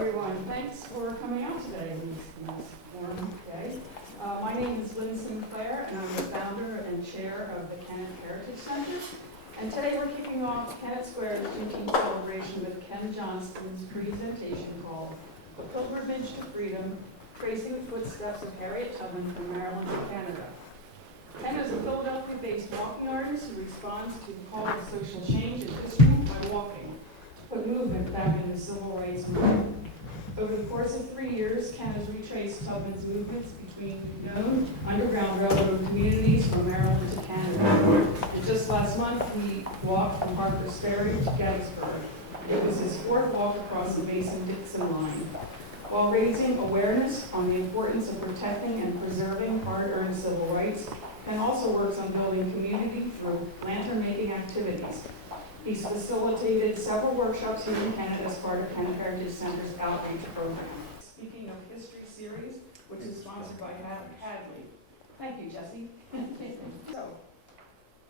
everyone. Thanks for coming out today on this warm day. My name is Lynn Sinclair, and I'm the founder and chair of the Kennett Heritage Center. And today we're kicking off Kennett Square's Juneteenth celebration with Ken Johnston's presentation called The Pilgrimage to Freedom, Tracing the Footsteps of Harriet Tubman from Maryland to Canada. Ken is a Philadelphia-based walking artist who responds to the call of social change in history by walking, to put movement back in the civil rights movement. Over the course of 3 years, Ken has retraced Tubman's movements between known Underground Railroad communities from Maryland to Canada. And just last month, he walked from Harper's Ferry to Gettysburg. It was his fourth walk across the Mason-Dixon line. While raising awareness on the importance of protecting and preserving hard-earned civil rights, Ken also works on building community through lantern-making activities. He's facilitated several workshops here in Canada as part of Kennett Heritage Center's outreach program. Speaking of History series, which is sponsored by Hadley. Thank you, Jesse. So,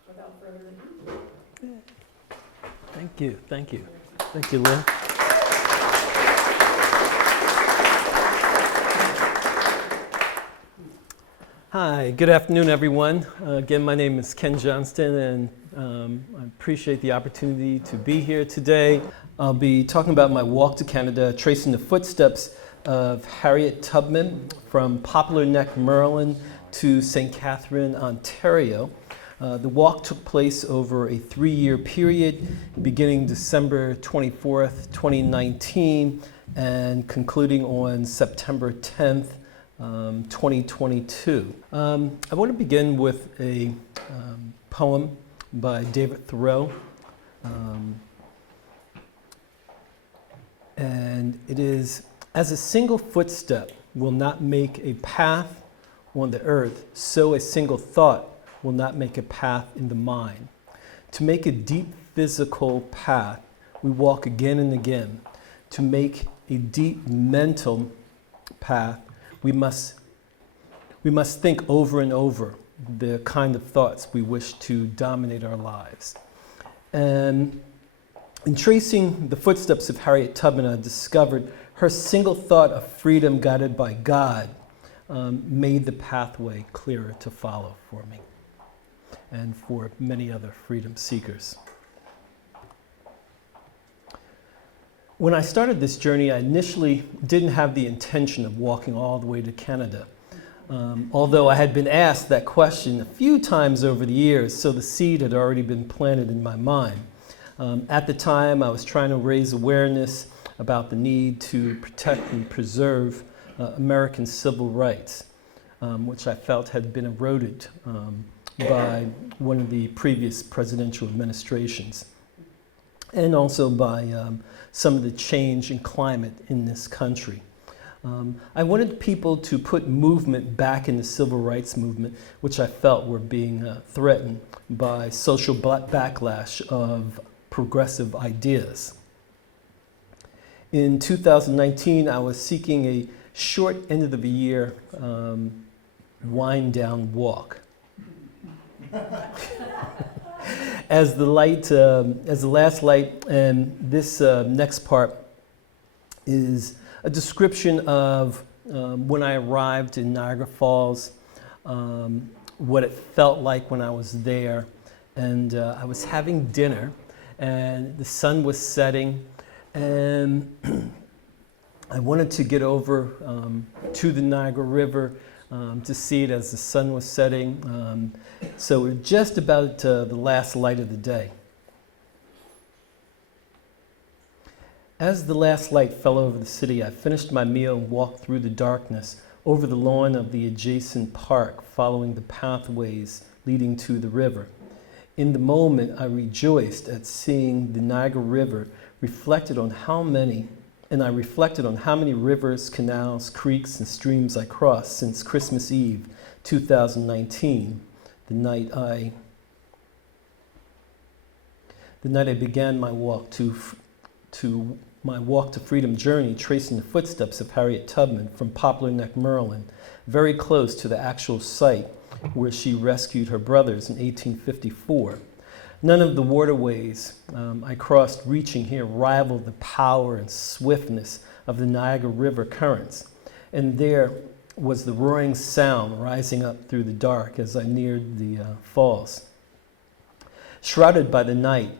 without further ado. Thank you, thank you. Thank you, Lynn. Hi, good afternoon, everyone. Again, my name is Ken Johnston, and I appreciate the opportunity to be here today. I'll be talking about my walk to Canada, tracing the footsteps of Harriet Tubman from Poplar Neck, Maryland to St. Catherine, Ontario. The walk took place over a 3-year period, beginning December 24th, 2019, and concluding on September 10th, 2022. I want to begin with a poem by David Thoreau. And it is, as a single footstep will not make a path on the earth, so a single thought will not make a path in the mind. To make a deep physical path, we walk again and again. To make a deep mental path, we must think over and over the kind of thoughts we wish to dominate our lives. And in tracing the footsteps of Harriet Tubman, I discovered her single thought of freedom guided by God made the pathway clearer to follow for me and for many other freedom seekers. When I started this journey, I initially didn't have the intention of walking all the way to Canada. Although I had been asked that question a few times over the years, so the seed had already been planted in my mind. At the time, I was trying to raise awareness about the need to protect and preserve American civil rights, which I felt had been eroded by one of the previous presidential administrations, and also by some of the change in climate in this country. I wanted people to put movement back in the civil rights movement, which I felt were being threatened by social backlash of progressive ideas. In 2019, I was seeking a short end of the year wind down walk. As the last light, and this next part is a description of when I arrived in Niagara Falls, what it felt like when I was there. And I was having dinner, and the sun was setting, and I wanted to get over to the Niagara River to see it as the sun was setting. So we're just about the last light of the day. As the last light fell over the city, I finished my meal and walked through the darkness over the lawn of the adjacent park, following the pathways leading to the river. In the moment, I rejoiced at seeing the Niagara River reflected on how many rivers, canals, creeks, and streams I crossed since Christmas Eve 2019, the night I began my walk to freedom journey, tracing the footsteps of Harriet Tubman from Poplar Neck, Maryland, very close to the actual site where she rescued her brothers in 1854. None of the waterways I crossed reaching here rivaled the power and swiftness of the Niagara River currents. And there was the roaring sound rising up through the dark as I neared the falls. Shrouded by the night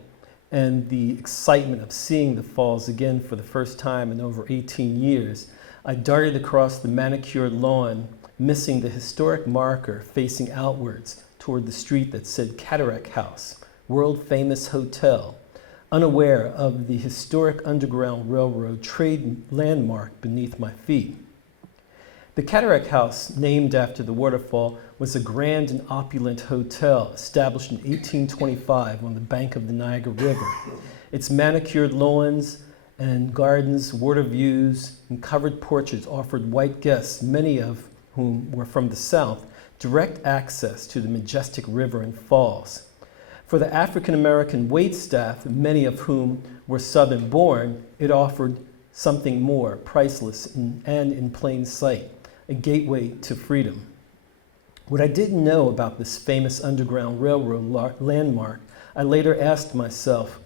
and the excitement of seeing the falls again for the first time in over 18 years, I darted across the manicured lawn, missing the historic marker facing outwards toward the street that said Cataract House, world-famous hotel, unaware of the historic Underground Railroad trade landmark beneath my feet. The Cataract House, named after the waterfall, was a grand and opulent hotel established in 1825 on the bank of the Niagara River. Its manicured lawns and gardens, water views, and covered porches offered white guests, many of whom were from the South, direct access to the majestic river and falls. For the African-American waitstaff, many of whom were Southern-born, it offered something more, priceless and in plain sight, a gateway to freedom. What I didn't know about this famous Underground Railroad landmark, I later asked myself,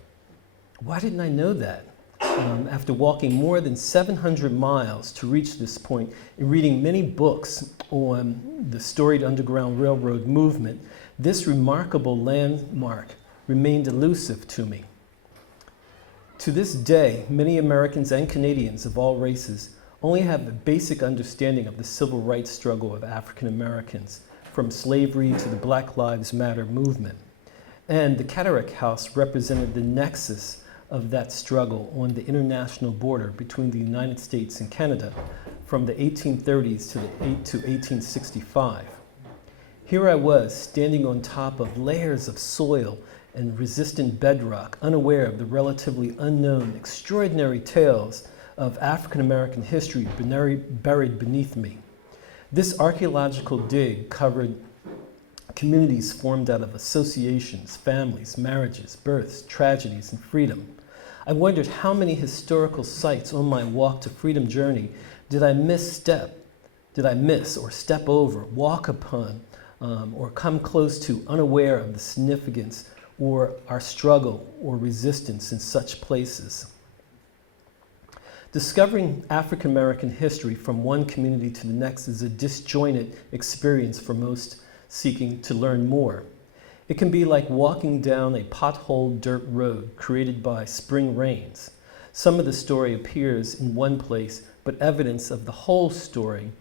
why didn't I know that? After walking more than 700 miles to reach this point and reading many books on the storied Underground Railroad movement, this remarkable landmark remained elusive to me. To this day, many Americans and Canadians of all races only have a basic understanding of the civil rights struggle of African Americans, from slavery to the Black Lives Matter movement. And the Cataract House represented the nexus of that struggle on the international border between the United States and Canada from the 1830s to 1865. Here I was, standing on top of layers of soil and resistant bedrock, unaware of the relatively unknown, extraordinary tales of African American history buried beneath me. This archaeological dig covered communities formed out of associations, families, marriages, births, tragedies, and freedom. I wondered how many historical sites on my walk to freedom journey did I miss or step over, walk upon, or come close to, unaware of the significance or our struggle or resistance in such places. Discovering African American history from one community to the next is a disjointed experience for most seeking to learn more. It can be like walking down a potholed dirt road created by spring rains. Some of the story appears in one place, but evidence of the whole story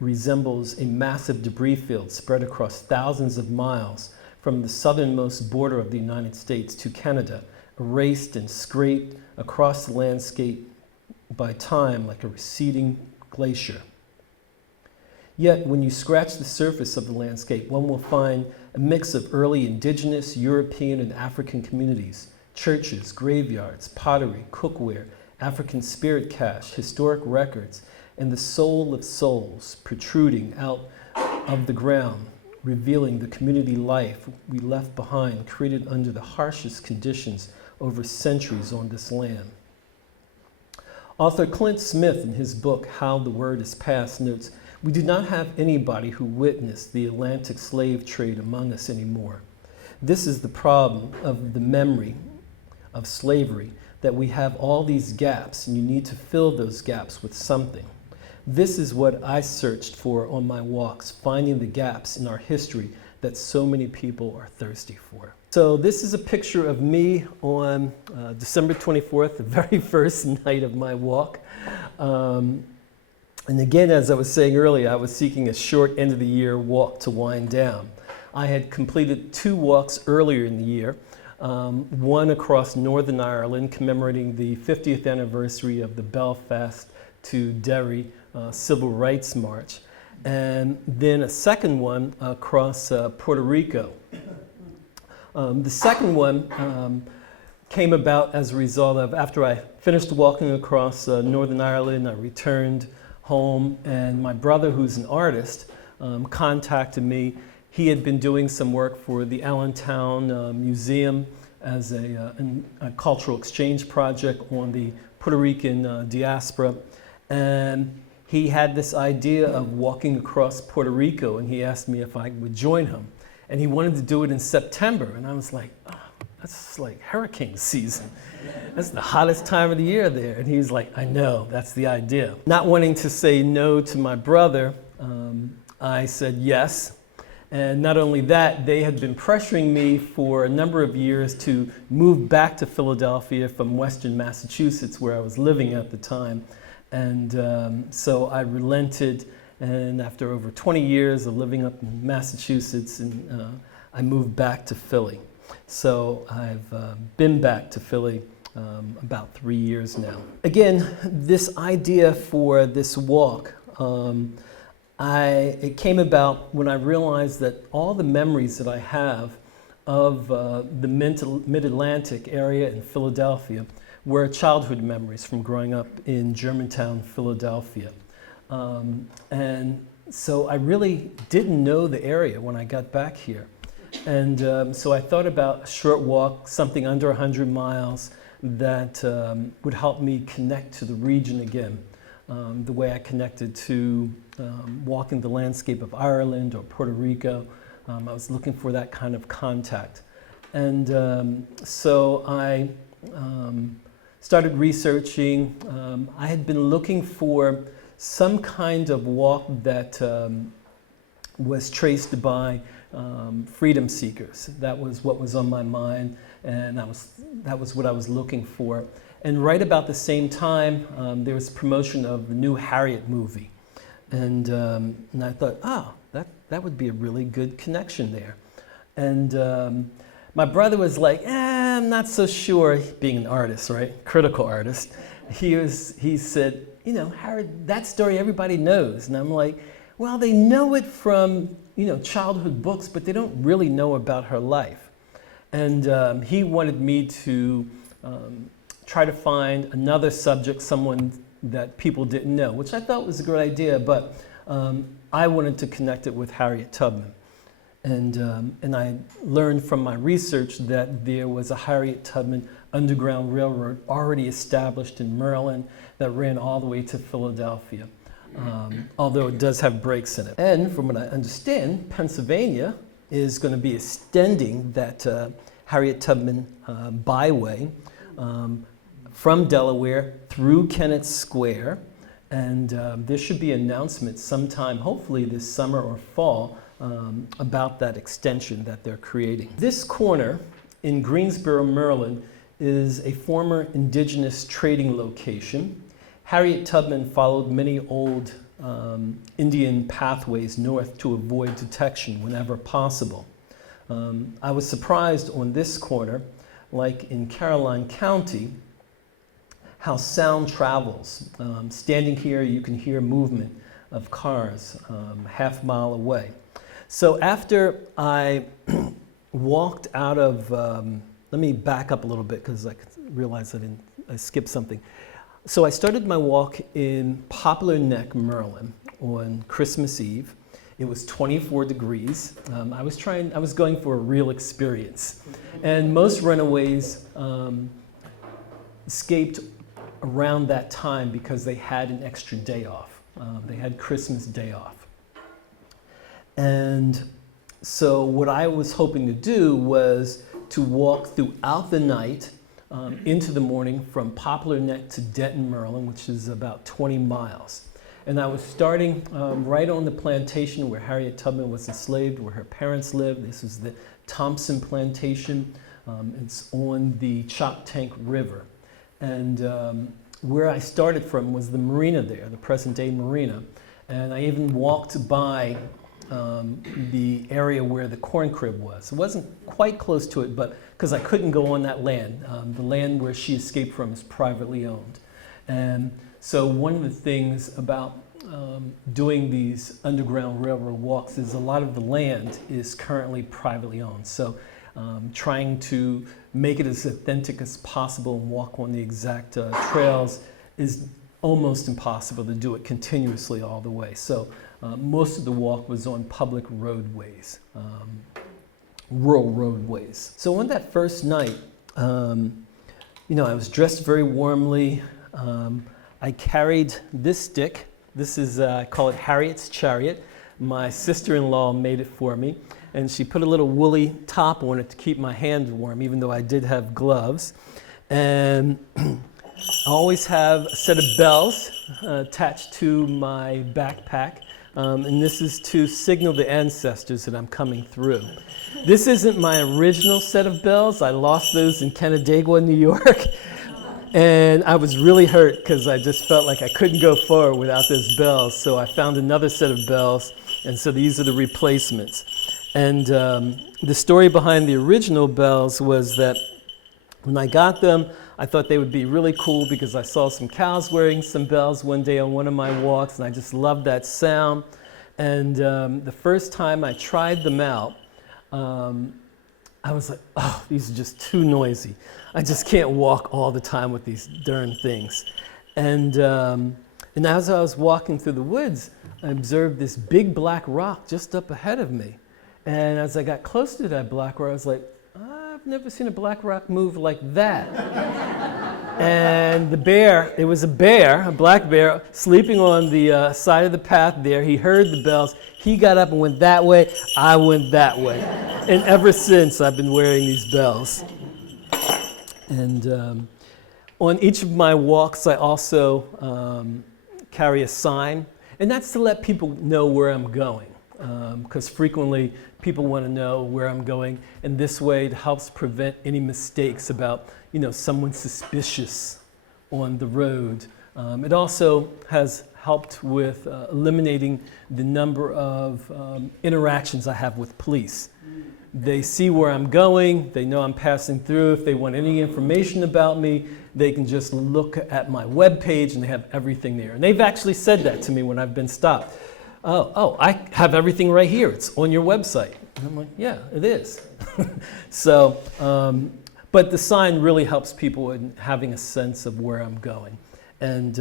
resembles a massive debris field spread across thousands of miles from the southernmost border of the United States to Canada, erased and scraped across the landscape by time like a receding glacier. Yet, when you scratch the surface of the landscape, one will find a mix of early indigenous, European, and African communities, churches, graveyards, pottery, cookware, African spirit cache, historic records, and the soul of souls protruding out of the ground, revealing the community life we left behind, created under the harshest conditions over centuries on this land. Author Clint Smith, in his book, How the Word is Passed, notes, "We do not have anybody who witnessed the Atlantic slave trade among us anymore. This is the problem of the memory of slavery, that we have all these gaps, and you need to fill those gaps with something." This is what I searched for on my walks, finding the gaps in our history that so many people are thirsty for. So this is a picture of me on December 24th, the very first night of my walk. And again, as I was saying earlier, I was seeking a short end of the year walk to wind down. I had completed 2 walks earlier in the year, one across Northern Ireland commemorating the 50th anniversary of the Belfast to Derry Civil Rights March, and then a second one across Puerto Rico. The second one came about as a result of, after I finished walking across Northern Ireland, I returned home, and my brother, who's an artist, contacted me. He had been doing some work for the Allentown Museum as a cultural exchange project on the Puerto Rican diaspora, and he had this idea of walking across Puerto Rico, and he asked me if I would join him. And he wanted to do it in September, and I was like, oh, that's like hurricane season. That's the hottest time of the year there. And he's like, I know, that's the idea. Not wanting to say no to my brother, I said yes. And not only that, they had been pressuring me for a number of years to move back to Philadelphia from Western Massachusetts, where I was living at the time. And so I relented, and after over 20 years of living up in Massachusetts, I moved back to Philly. So I've been back to Philly about 3 years now. Again, this idea for this walk, it came about when I realized that all the memories that I have of the Mid-Atlantic area in Philadelphia were childhood memories from growing up in Germantown, Philadelphia. And so I really didn't know the area when I got back here. And so I thought about a short walk, something under 100 miles, that would help me connect to the region again, the way I connected to walking the landscape of Ireland or Puerto Rico. I was looking for that kind of contact. And so I started researching. I had been looking for some kind of walk that was traced by freedom seekers. That was what was on my mind, and that was what I was looking for. And right about the same time, there was promotion of the new Harriet movie. And I thought, that would be a really good connection there. And my brother was like, I'm not so sure, being an artist, right? Critical artist. He said, Harriet, that story everybody knows. And I'm like, well, they know it from, childhood books, but they don't really know about her life. And he wanted me to try to find another subject, someone that people didn't know, which I thought was a great idea, but I wanted to connect it with Harriet Tubman. And I learned from my research that there was a Harriet Tubman Underground Railroad already established in Maryland that ran all the way to Philadelphia, although it does have breaks in it. And from what I understand, Pennsylvania is going to be extending that Harriet Tubman byway from Delaware through Kennett Square, and there should be announcements sometime, hopefully this summer or fall, about that extension that they're creating. This corner in Greensboro, Maryland, is a former indigenous trading location. Harriet Tubman followed many old Indian pathways north to avoid detection whenever possible. I was surprised on this corner, like in Caroline County, how sound travels. Standing here, you can hear movement of cars half mile away. So after I walked out of, let me back up a little bit because I realized I skipped something. So I started my walk in Poplar Neck, Maryland on Christmas Eve. It was 24 degrees. I was going for a real experience. And most runaways escaped around that time because they had an extra day off. They had Christmas Day off. And so what I was hoping to do was to walk throughout the night into the morning from Poplar Neck to Denton, Maryland, which is about 20 miles. And I was starting right on the plantation where Harriet Tubman was enslaved, where her parents lived. This is the Thompson Plantation. It's on the Choptank River. And where I started from was the marina there, the present-day marina. And I even walked by the area where the corn crib was. It wasn't quite close to it, but because I couldn't go on that land. The land where she escaped from is privately owned. And so one of the things about doing these Underground Railroad walks is a lot of the land is currently privately owned. So trying to make it as authentic as possible and walk on the exact trails is almost impossible to do it continuously all the way. So most of the walk was on public roadways, rural roadways. So on that first night, I was dressed very warmly. I carried this stick. This is, I call it Harriet's Chariot. My sister-in-law made it for me. and she put a little woolly top on it to keep my hand warm, even though I did have gloves. And I always have a set of bells attached to my backpack, and this is to signal the ancestors that I'm coming through. This isn't my original set of bells. I lost those in Canandaigua, New York. And I was really hurt because I just felt like I couldn't go forward without those bells. So I found another set of bells, and so these are the replacements. And the story behind the original bells was that when I got them, I thought they would be really cool because I saw some cows wearing some bells one day on one of my walks, and I just loved that sound. And the first time I tried them out, I was like, oh, these are just too noisy. I just can't walk all the time with these darn things. And as I was walking through the woods, I observed this big black rock just up ahead of me. And as I got close to that black rock, I was like, I've never seen a black rock move like that. And the bear, it was a bear, a black bear, sleeping on the side of the path there. He heard the bells. He got up and went that way. I went that way. And ever since, I've been wearing these bells. And on each of my walks, I also carry a sign. And that's to let people know where I'm going. Because frequently, people want to know where I'm going. And this way, it helps prevent any mistakes about, someone suspicious on the road. It also has helped with eliminating the number of interactions I have with police. They see where I'm going, they know I'm passing through. If they want any information about me, they can just look at my webpage and they have everything there. And they've actually said that to me when I've been stopped. Oh, I have everything right here. It's on your website. And I'm like, yeah, it is. So, but the sign really helps people in having a sense of where I'm going. And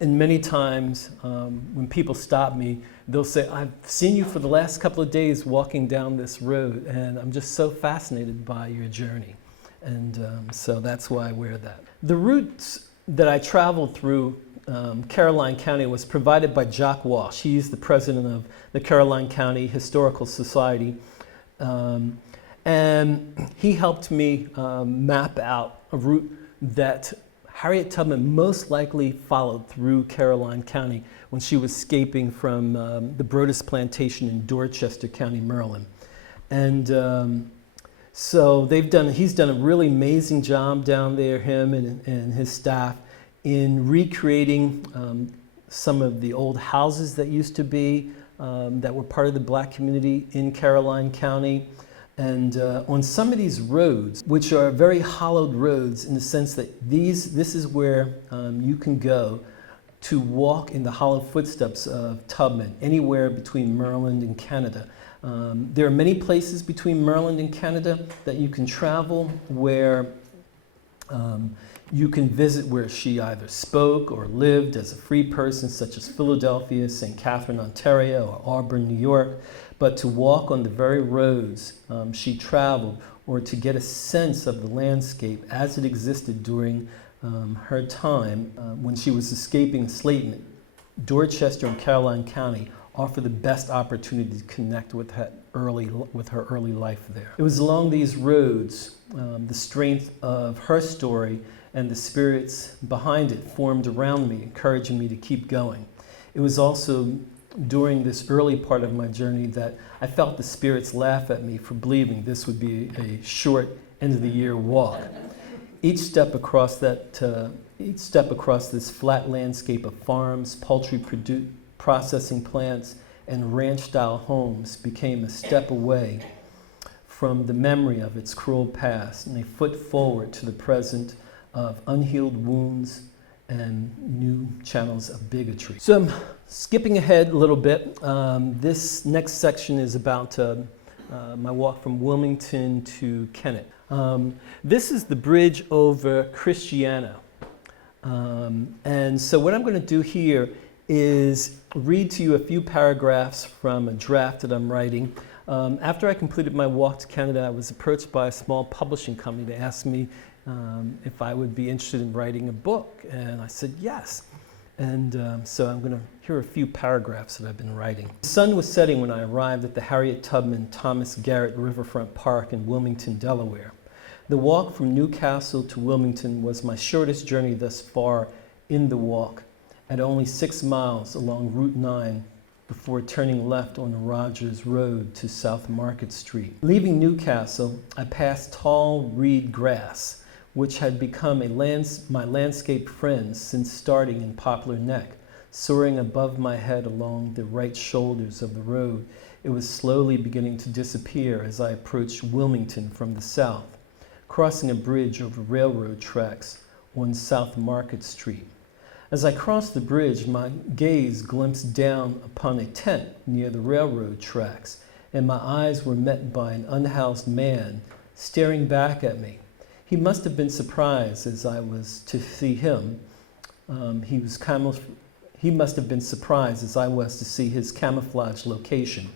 many times when people stop me, they'll say, I've seen you for the last couple of days walking down this road, and I'm just so fascinated by your journey. And so that's why I wear that. The routes that I traveled through Caroline County was provided by Jock Walsh. He's the president of the Caroline County Historical Society. And he helped me map out a route that Harriet Tubman most likely followed through Caroline County when she was escaping from the Brodus Plantation in Dorchester County, Maryland. And so he's done a really amazing job down there, him and his staff, in recreating some of the old houses that used to be, that were part of the black community in Caroline County. And on some of these roads, which are very hollowed roads in the sense that this is where you can go to walk in the hallowed footsteps of Tubman, anywhere between Maryland and Canada. There are many places between Maryland and Canada that you can travel where you can visit where she either spoke or lived as a free person, such as Philadelphia, St. Catherine, Ontario, or Auburn, New York. But to walk on the very roads she traveled, or to get a sense of the landscape as it existed during her time when she was escaping enslavement, Dorchester and Caroline County offer the best opportunity to connect with her early life there. It was along these roads, the strength of her story and the spirits behind it formed around me, encouraging me to keep going. It was also during this early part of my journey that I felt the spirits laugh at me for believing this would be a short end-of-the-year walk. Each step across this flat landscape of farms, poultry processing plants, and ranch-style homes became a step away from the memory of its cruel past and a foot forward to the present of unhealed wounds and new channels of bigotry. So I'm skipping ahead a little bit. This next section is about my walk from Wilmington to Kennett. This is the bridge over Christiana. And so what I'm going to do here is read to you a few paragraphs from a draft that I'm writing. After I completed my walk to Canada, I was approached by a small publishing company. They asked me if I would be interested in writing a book, and I said yes. And so I'm going to hear a few paragraphs that I've been writing. The sun was setting when I arrived at the Harriet Tubman Thomas Garrett Riverfront Park in Wilmington, Delaware. The walk from Newcastle to Wilmington was my shortest journey thus far in the walk, at only 6 miles along Route 9 before turning left on Rogers Road to South Market Street. Leaving Newcastle, I passed tall reed grass, which had become my landscape friend since starting in Poplar Neck. Soaring above my head along the right shoulders of the road, it was slowly beginning to disappear as I approached Wilmington from the south, crossing a bridge over railroad tracks on South Market Street. As I crossed the bridge, my gaze glimpsed down upon a tent near the railroad tracks, and my eyes were met by an unhoused man staring back at me. He must have been surprised as I was to see him. He must have been surprised as I was to see his camouflage location.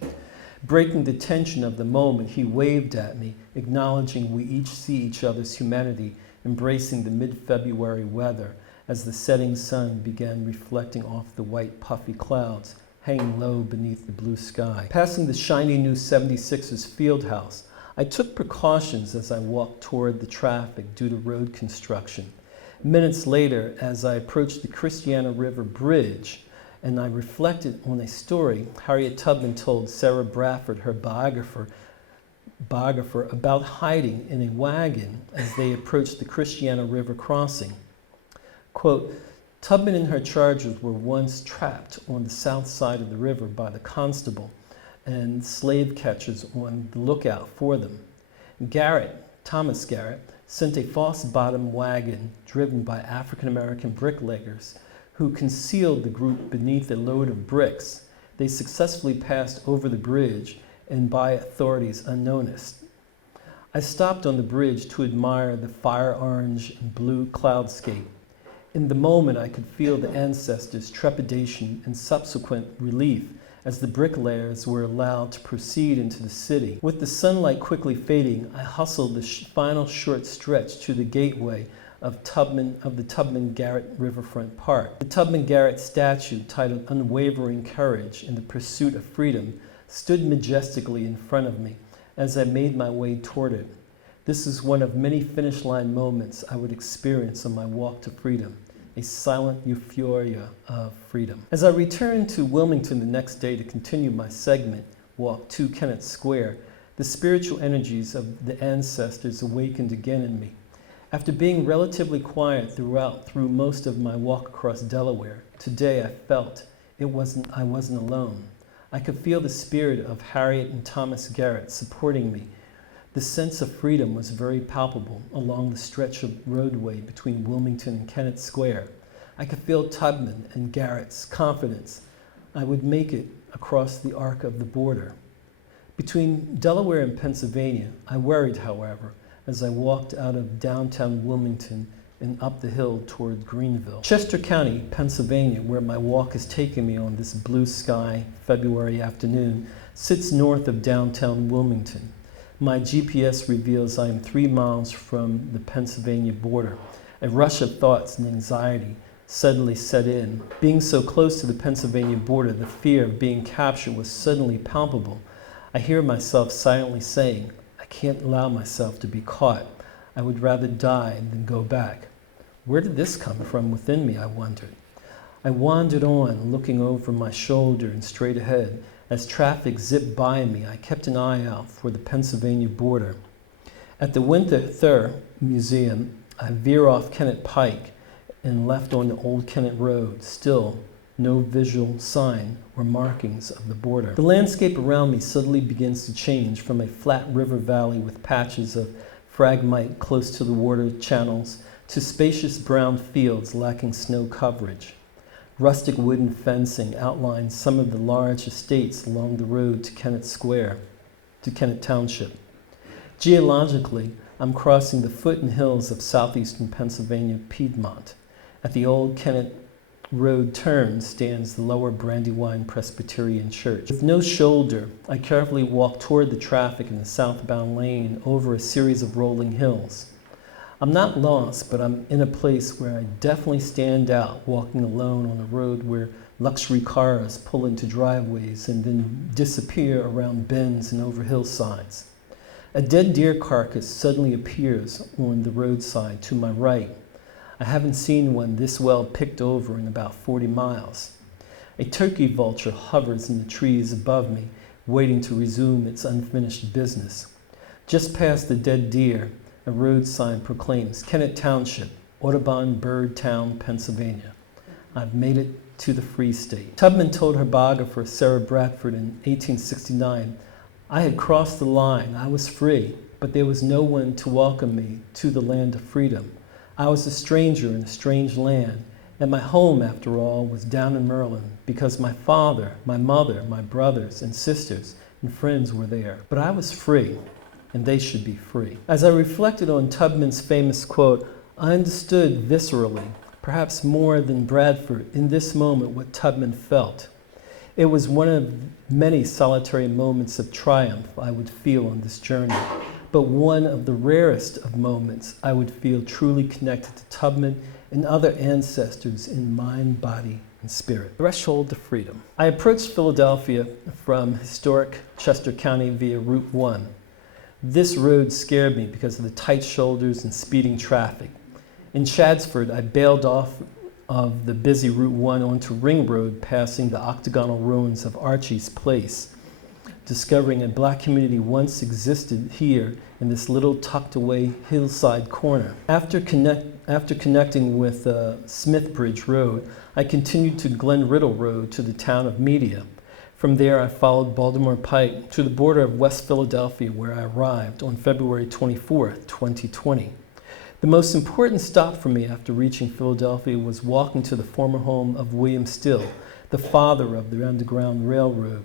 Breaking the tension of the moment, he waved at me, acknowledging we each see each other's humanity, embracing the mid-February weather as the setting sun began reflecting off the white puffy clouds hanging low beneath the blue sky. Passing the shiny new 76ers field house, I took precautions as I walked toward the traffic due to road construction. Minutes later, as I approached the Christiana River Bridge, and I reflected on a story Harriet Tubman told Sarah Bradford, her biographer, about hiding in a wagon as they approached the Christiana River crossing. Quote, Tubman and her charges were once trapped on the south side of the river by the constable and slave catchers on the lookout for them. Thomas Garrett, sent a false bottom wagon driven by African-American bricklayers who concealed the group beneath a load of bricks. They successfully passed over the bridge and by authorities unnoticed. I stopped on the bridge to admire the fire orange and blue cloudscape. In the moment, I could feel the ancestors' trepidation and subsequent relief as the bricklayers were allowed to proceed into the city. With the sunlight quickly fading, I hustled the final short stretch to the gateway of the Tubman Garrett Riverfront Park. The Tubman Garrett statue, titled Unwavering Courage in the Pursuit of Freedom, stood majestically in front of me as I made my way toward it. This is one of many finish line moments I would experience on my walk to freedom, a silent euphoria of freedom. As I returned to Wilmington the next day to continue my segment, Walk to Kennett Square, the spiritual energies of the ancestors awakened again in me. After being relatively quiet through most of my walk across Delaware, today I felt I wasn't alone. I could feel the spirit of Harriet and Thomas Garrett supporting me. The sense of freedom was very palpable along the stretch of roadway between Wilmington and Kennett Square. I could feel Tubman and Garrett's confidence I would make it across the arc of the border. Between Delaware and Pennsylvania, I worried, however, as I walked out of downtown Wilmington and up the hill toward Greenville. Chester County, Pennsylvania, where my walk has taken me on this blue sky February afternoon, sits north of downtown Wilmington. My GPS reveals I am 3 miles from the Pennsylvania border. A rush of thoughts and anxiety suddenly set in. Being so close to the Pennsylvania border, the fear of being captured was suddenly palpable. I hear myself silently saying, I can't allow myself to be caught. I would rather die than go back. Where did this come from within me, I wondered. I wandered on, looking over my shoulder and straight ahead. As traffic zipped by me, I kept an eye out for the Pennsylvania border. At the Winter Thur Museum, I veer off Kennett Pike and left on the Old Kennett Road, still no visual sign or markings of the border. The landscape around me suddenly begins to change from a flat river valley with patches of phragmite close to the water channels to spacious brown fields lacking snow coverage. Rustic wooden fencing outlines some of the large estates along the road to Kennett Square, to Kennett Township. Geologically, I'm crossing the foothills of southeastern Pennsylvania Piedmont. At the old Kennett Road turn stands the Lower Brandywine Presbyterian Church. With no shoulder, I carefully walk toward the traffic in the southbound lane over a series of rolling hills. I'm not lost, but I'm in a place where I definitely stand out walking alone on a road where luxury cars pull into driveways and then disappear around bends and over hillsides. A dead deer carcass suddenly appears on the roadside to my right. I haven't seen one this well picked over in about 40 miles. A turkey vulture hovers in the trees above me, waiting to resume its unfinished business. Just past the dead deer, a road sign proclaims Kennett Township, Audubon Bird Town, Pennsylvania. I've made it to the Free State. Tubman told her biographer Sarah Bradford in 1869, I had crossed the line, I was free, but there was no one to welcome me to the land of freedom. I was a stranger in a strange land, and my home, after all, was down in Maryland because my father, my mother, my brothers and sisters and friends were there. But I was free, and they should be free. As I reflected on Tubman's famous quote, I understood viscerally, perhaps more than Bradford, in this moment what Tubman felt. It was one of many solitary moments of triumph I would feel on this journey, but one of the rarest of moments I would feel truly connected to Tubman and other ancestors in mind, body, and spirit. Threshold to freedom. I approached Philadelphia from historic Chester County via Route 1. This road scared me because of the tight shoulders and speeding traffic. In Chadsford, I bailed off of the busy Route 1 onto Ring Road, passing the octagonal ruins of Archie's Place, discovering a black community once existed here in this little tucked away hillside corner. After connecting with Smithbridge Road, I continued to Glen Riddle Road to the town of Media. From there, I followed Baltimore Pike to the border of West Philadelphia, where I arrived on February 24th, 2020. The most important stop for me after reaching Philadelphia was walking to the former home of William Still, the father of the Underground Railroad,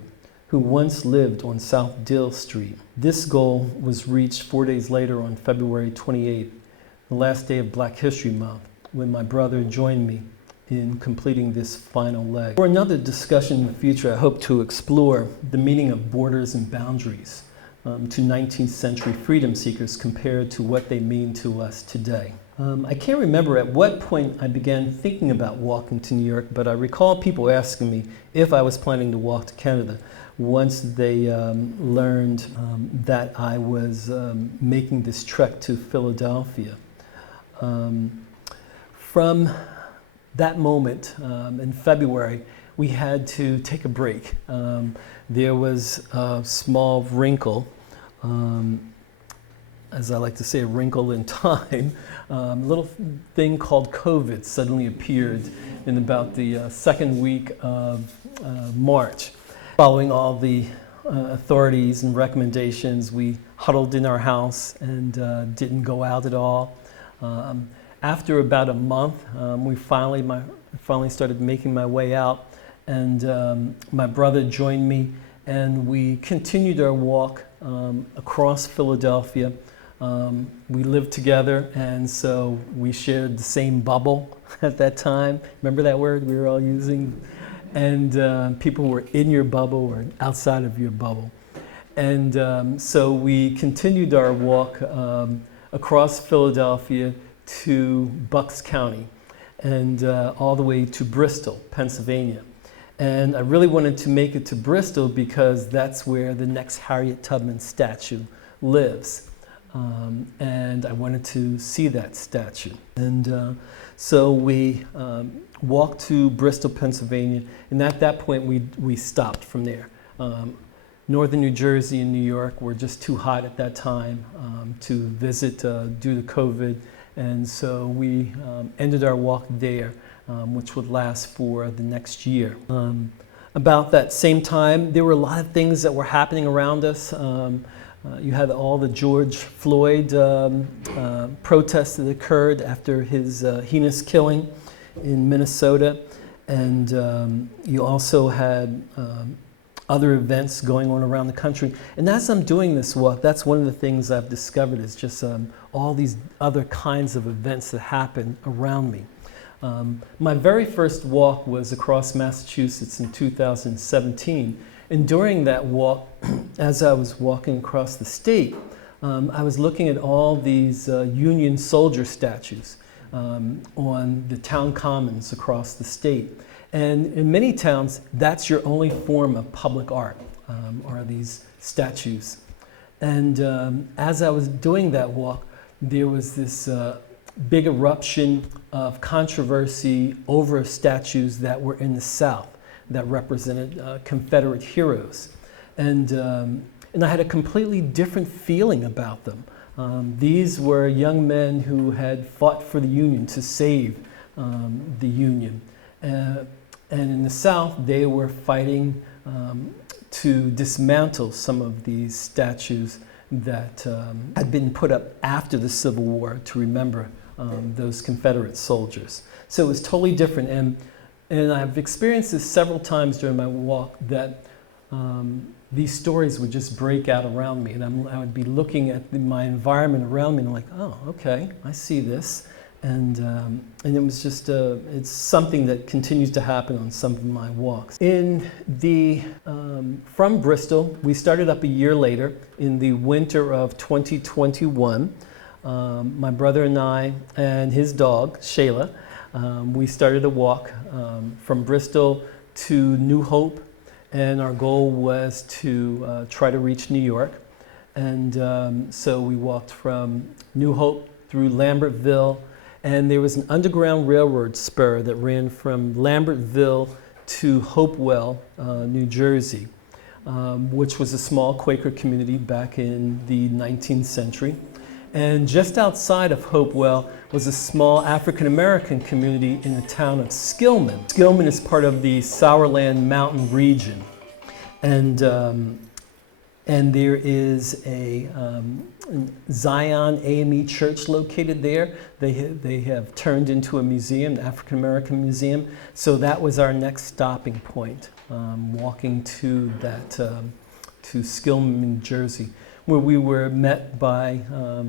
who once lived on South Dill Street. This goal was reached 4 days later on February 28th, the last day of Black History Month, when my brother joined me in completing this final leg. For another discussion in the future, I hope to explore the meaning of borders and boundaries to 19th century freedom seekers compared to what they mean to us today. I can't remember at what point I began thinking about walking to New York, but I recall people asking me if I was planning to walk to Canada once they learned that I was making this trek to Philadelphia. From that moment in February, we had to take a break. There was a small wrinkle, as I like to say, a wrinkle in time. A little thing called COVID suddenly appeared in about the second week of March. Following all the authorities and recommendations, we huddled in our house and didn't go out at all. After about a month, we finally started making my way out, and my brother joined me, and we continued our walk across Philadelphia. We lived together, and so we shared the same bubble at that time. Remember that word we were all using? And people were in your bubble or outside of your bubble. And so we continued our walk across Philadelphia to Bucks County and all the way to Bristol, Pennsylvania. And I really wanted to make it to Bristol because that's where the next Harriet Tubman statue lives. And I wanted to see that statue. And so we walked to Bristol, Pennsylvania, and at that point we stopped from there. Northern New Jersey and New York were just too hot at that time to visit due to COVID, and so we ended our walk there, which would last for the next year. About that same time, there were a lot of things that were happening around us. You had all the George Floyd protests that occurred after his heinous killing in Minnesota, and you also had other events going on around the country. And as I'm doing this walk, that's one of the things I've discovered is just all these other kinds of events that happen around me. My very first walk was across Massachusetts in 2017. And during that walk, as I was walking across the state, I was looking at all these Union soldier statues on the town commons across the state. And in many towns, that's your only form of public art, are these statues. And as I was doing that walk, there was this big eruption of controversy over statues that were in the South that represented Confederate heroes. And I had a completely different feeling about them. These were young men who had fought for the Union to save the Union. And in the South, they were fighting to dismantle some of these statues that had been put up after the Civil War to remember those Confederate soldiers. So it was totally different. And I've experienced this several times during my walk that these stories would just break out around me. And I would be looking at my environment around me and I'm like, oh, okay, I see this. And it was just, it's something that continues to happen on some of my walks. From Bristol, we started up a year later in the winter of 2021. My brother and I and his dog, Shayla, we started a walk from Bristol to New Hope, and our goal was to try to reach New York. And so we walked from New Hope through Lambertville, and there was an underground railroad spur that ran from Lambertville to Hopewell, New Jersey, which was a small Quaker community back in the 19th century. And just outside of Hopewell was a small African-American community in the town of Skillman. Skillman is part of the Sourland Mountain region. And there is a Zion AME church located there. They have turned into a museum, the African American Museum. So that was our next stopping point, walking to Skillman, New Jersey, where we were met by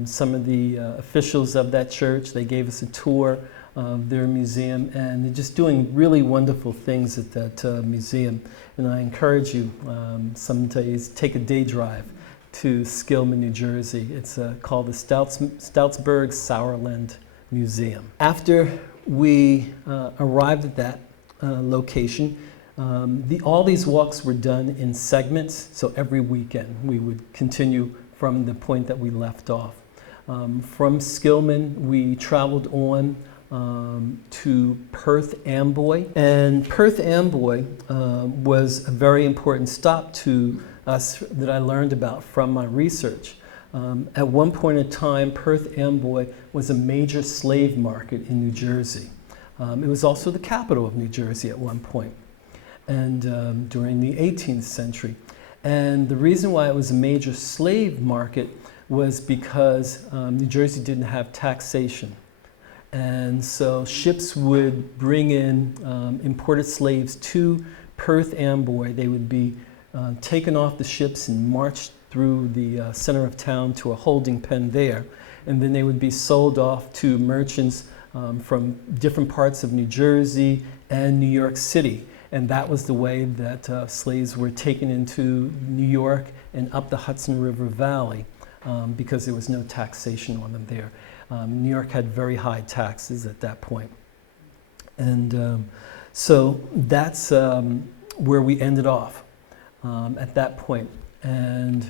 some of the officials of that church. They gave us a tour of their museum, and they're just doing really wonderful things at that museum. And I encourage you some days, take a day drive to Skillman, New Jersey. It's called the Stoutsburg Sourland Museum. After we arrived at that location, all these walks were done in segments, so every weekend we would continue from the point that we left off. From Skillman, we traveled on to Perth Amboy, and Perth Amboy was a very important stop to us that I learned about from my research. At one point in time, Perth Amboy was a major slave market in New Jersey. It was also the capital of New Jersey at one point, and during the 18th century. And the reason why it was a major slave market was because New Jersey didn't have taxation. And so ships would bring in imported slaves to Perth Amboy. They would be taken off the ships and marched through the center of town to a holding pen there. And then they would be sold off to merchants from different parts of New Jersey and New York City. And that was the way that slaves were taken into New York and up the Hudson River Valley because there was no taxation on them there. New York had very high taxes at that point. And so that's where we ended off at that point. And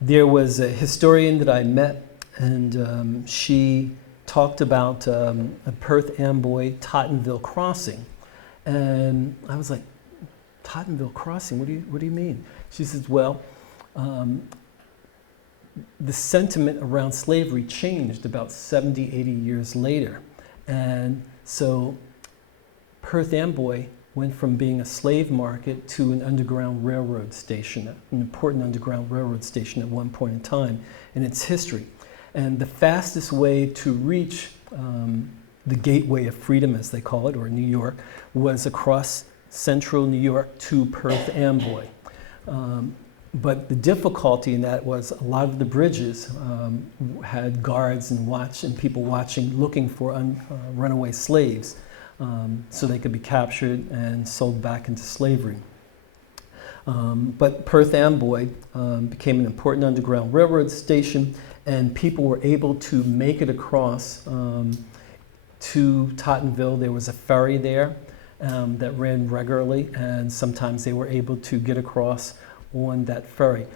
there was a historian that I met, and she talked about a Perth Amboy Tottenville crossing. And I was like, Tottenville crossing, what do you mean? She says, well, the sentiment around slavery changed about 70, 80 years later. And so Perth Amboy went from being a slave market to an underground railroad station, an important underground railroad station at one point in time in its history. And the fastest way to reach the gateway of freedom, as they call it, or New York, was across central New York to Perth Amboy. But the difficulty in that was a lot of the bridges had guards and people watching, looking for runaway slaves so they could be captured and sold back into slavery. But Perth Amboy became an important underground railroad station, and people were able to make it across to Tottenville. There was a ferry there that ran regularly, and sometimes they were able to get across on that ferry.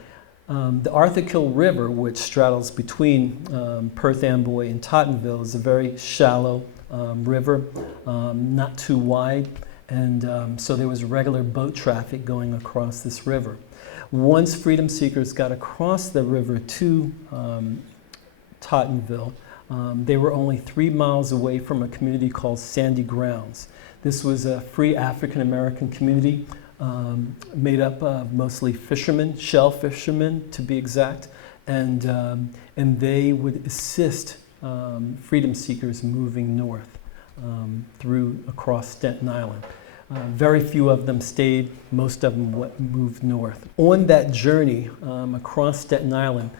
The Arthur River, which straddles between Perth Amboy and Tottenville, is a very shallow river, not too wide, and so there was regular boat traffic going across this river. Once freedom seekers got across the river to Tottenville, they were only 3 miles away from a community called Sandy Grounds. This was a free African American community made up of mostly fishermen, shell fishermen to be exact, and they would assist freedom seekers moving north across Staten Island. Very few of them stayed, most of them moved north. On that journey across Staten Island,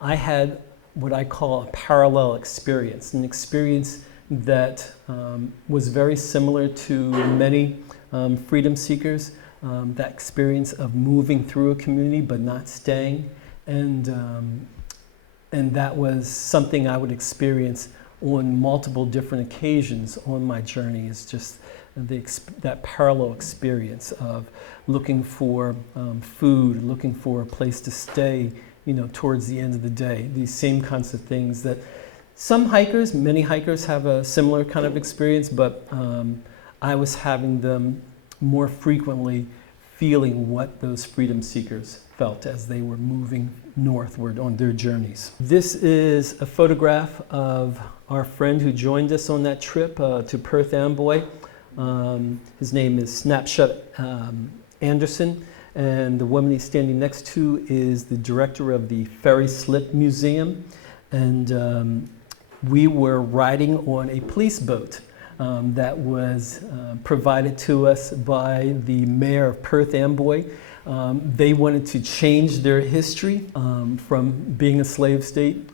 I had what I call a parallel experience, an experience that was very similar to many freedom seekers, that experience of moving through a community but not staying, and that was something I would experience on multiple different occasions on my journey. Is just that parallel experience of looking for food, looking for a place to stay, towards the end of the day. These same kinds of things that many hikers have a similar kind of experience, but I was having them more frequently, feeling what those freedom seekers felt as they were moving northward on their journeys. This is a photograph of our friend who joined us on that trip to Perth Amboy. His name is Snapshot Anderson, and the woman he's standing next to is the director of the Ferry Slip Museum. And we were riding on a police boat that was provided to us by the mayor of Perth Amboy. They wanted to change their history from being a slave state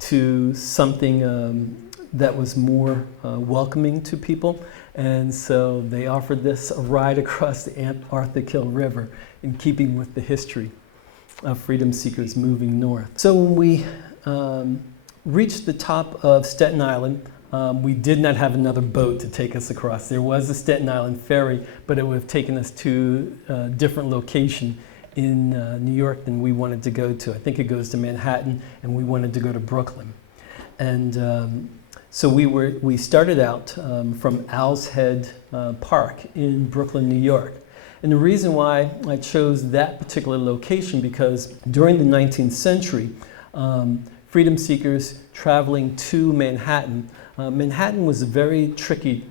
to something that was more welcoming to people. And so they offered this a ride across the Arthur River in keeping with the history of freedom seekers moving north. So when we reached the top of Staten Island, we did not have another boat to take us across. There was a Staten Island ferry, but it would have taken us to a different location in New York than we wanted to go to. I think it goes to Manhattan, and we wanted to go to Brooklyn. And so we started out from Owl's Head Park in Brooklyn, New York. And the reason why I chose that particular location, because during the 19th century, freedom seekers traveling to Manhattan, Manhattan was very tricky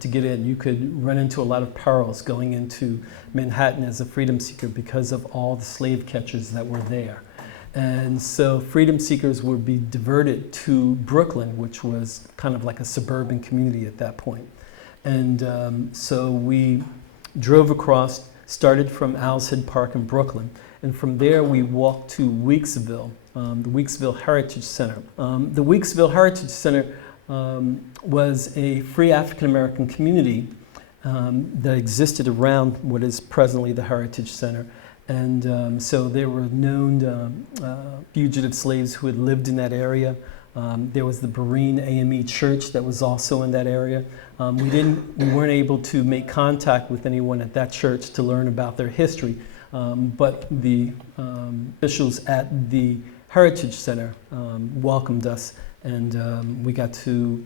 to get in. You could run into a lot of perils going into Manhattan as a freedom seeker because of all the slave catchers that were there. And so freedom seekers would be diverted to Brooklyn, which was kind of like a suburban community at that point. And so we drove across, started from Owl's Head Park in Brooklyn, and from there we walked to Weeksville, the Weeksville Heritage Center. The Weeksville Heritage Center was a free African American community that existed around what is presently the Heritage Center. And so there were known fugitive slaves who had lived in that area. There was the Berean AME Church that was also in that area. We weren't able to make contact with anyone at that church to learn about their history, but the officials at the Heritage Center welcomed us, and we got to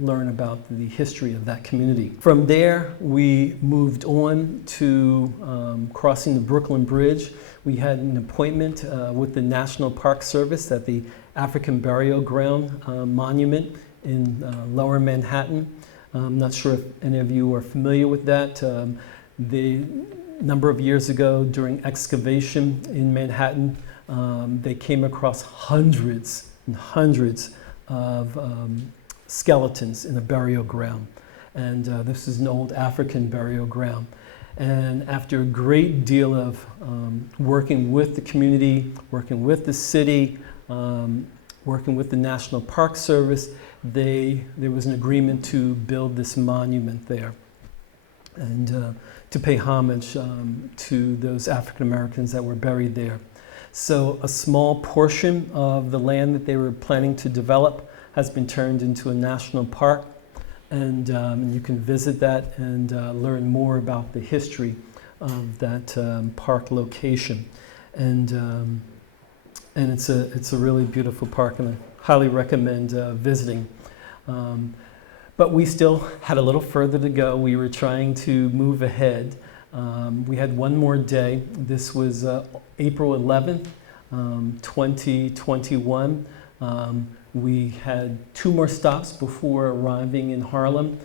learn about the history of that community. From there, we moved on to crossing the Brooklyn Bridge. We had an appointment with the National Park Service at the African Burial Ground Monument in Lower Manhattan. I'm not sure if any of you are familiar with that. The number of years ago, during excavation in Manhattan, they came across hundreds and hundreds of skeletons in a burial ground. And this is an old African burial ground. And after a great deal of working with the community, working with the city, working with the National Park Service, there was an agreement to build this monument there. And to pay homage to those African Americans that were buried there. So a small portion of the land that they were planning to develop has been turned into a national park, and you can visit that and learn more about the history of that park location. And it's a really beautiful park, and I highly recommend visiting. But we still had a little further to go. We were trying to move ahead. We had one more day. This was April 11th, 2021. We had 2 more stops before arriving in Harlem.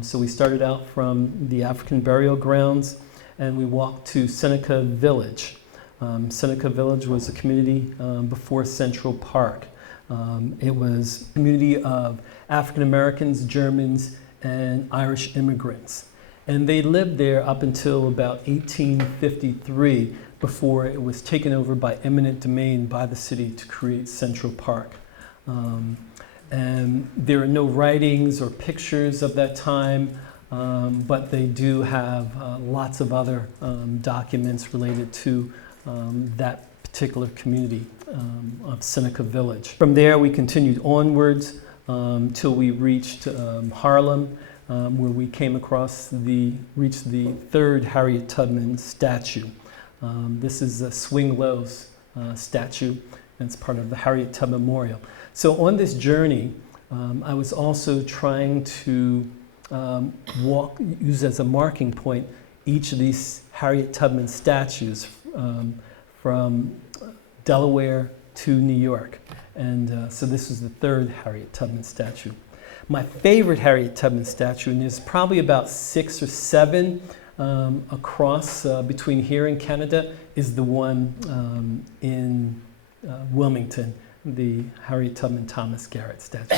So we started out from the African burial grounds, and we walked to Seneca Village. Seneca Village was a community before Central Park. It was a community of African Americans, Germans, and Irish immigrants. And they lived there up until about 1853, before it was taken over by eminent domain by the city to create Central Park. And there are no writings or pictures of that time, but they do have lots of other documents related to that particular community of Seneca Village. From there, we continued onwards till we reached Harlem, where we came across reached the 3rd Harriet Tubman statue. This is a Swing Low's statue, and it's part of the Harriet Tubman Memorial. So on this journey, I was also trying to use as a marking point each of these Harriet Tubman statues from Delaware to New York. And so this is the 3rd Harriet Tubman statue. My favorite Harriet Tubman statue, and there's probably about 6 or 7 across between here and Canada, is the one in Wilmington, the Harriet Tubman Thomas Garrett statue.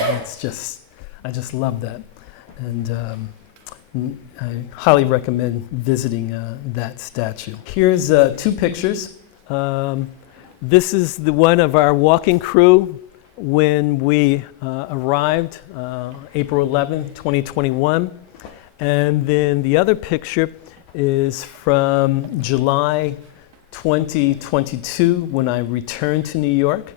I just love that. And I highly recommend visiting that statue. Here's 2 pictures. This is the one of our walking crew when we arrived April 11th, 2021. And then the other picture is from July 2022, when I returned to New York